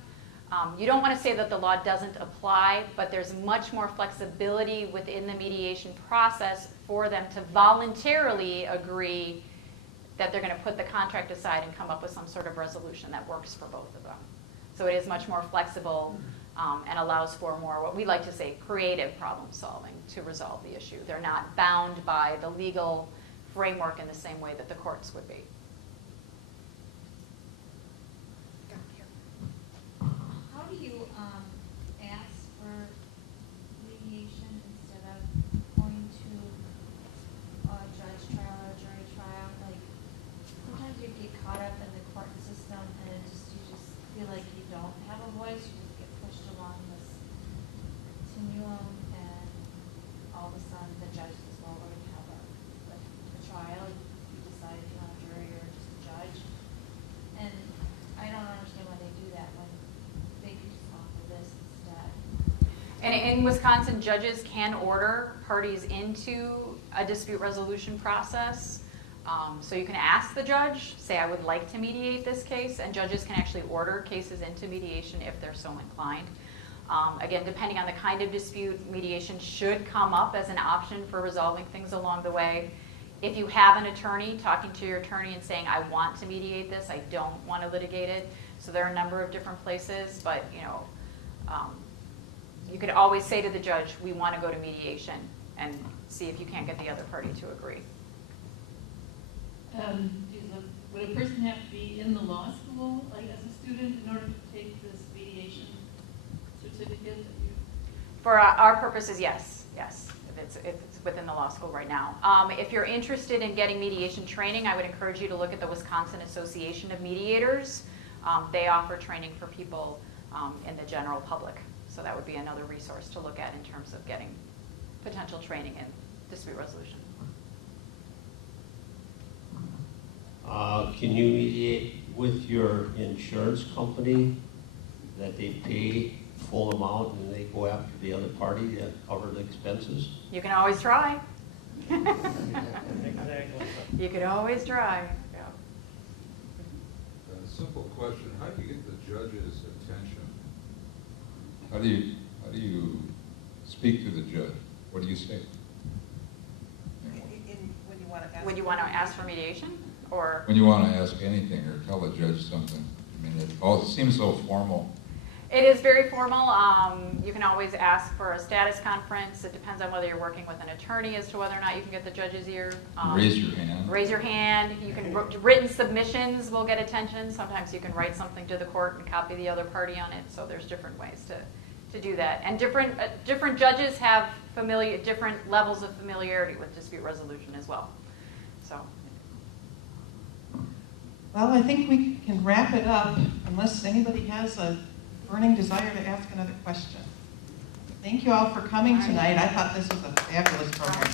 You don't want to say that the law doesn't apply, but there's much more flexibility within the mediation process for them to voluntarily agree that they're going to put the contract aside and come up with some sort of resolution that works for both of them. So it is much more flexible and allows for more, what we like to say, creative problem solving to resolve the issue. They're not bound by the legal framework in the same way that the courts would be. How do you ask for mediation instead of going to a judge trial or a jury trial? Like, sometimes you get caught up in the court system and you just feel like you don't have a voice. You just get pushed along this continuum, and all of a sudden the judge says, well, we're going to have a trial. You decide if you want a jury or just a judge. And I don't understand why they do that when they could just offer this instead. And in Wisconsin, judges can order parties into a dispute resolution process. So you can ask the judge, say, I would like to mediate this case, and judges can actually order cases into mediation if they're so inclined. Again, depending on the kind of dispute, mediation should come up as an option for resolving things along the way. If you have an attorney, talking to your attorney and saying, I want to mediate this, I don't want to litigate it. So there are a number of different places, but you could always say to the judge, we want to go to mediation, and see if you can't get the other party to agree. Would a person have to be in the law school, like as a student, in order to take this mediation certificate? For our purposes, yes. If it's within the law school right now. If you're interested in getting mediation training, I would encourage you to look at the Wisconsin Association of Mediators. They offer training for people in the general public. So that would be another resource to look at in terms of getting potential training in dispute resolution. Can you mediate with your insurance company that they pay full amount and they go after the other party to cover the expenses? You can always try. Exactly. You could always try. Yeah. A simple question: how do you get the judge's attention? How do you speak to the judge? What do you say? When you want to ask for mediation, or when you want to ask anything or tell the judge something? I mean, it seems so formal. it is very formal. You can always ask for a status conference. It depends on whether you're working with an attorney as to whether or not you can get the judge's ear. Raise your hand. Raise your hand. You can written submissions will get attention. Sometimes you can write something to the court and copy the other party on it. So there's different ways to do that. And different judges have different levels of familiarity with dispute resolution as well. So. Well, I think we can wrap it up unless anybody has a burning desire to ask another question. Thank you all for coming tonight. I thought this was a fabulous program.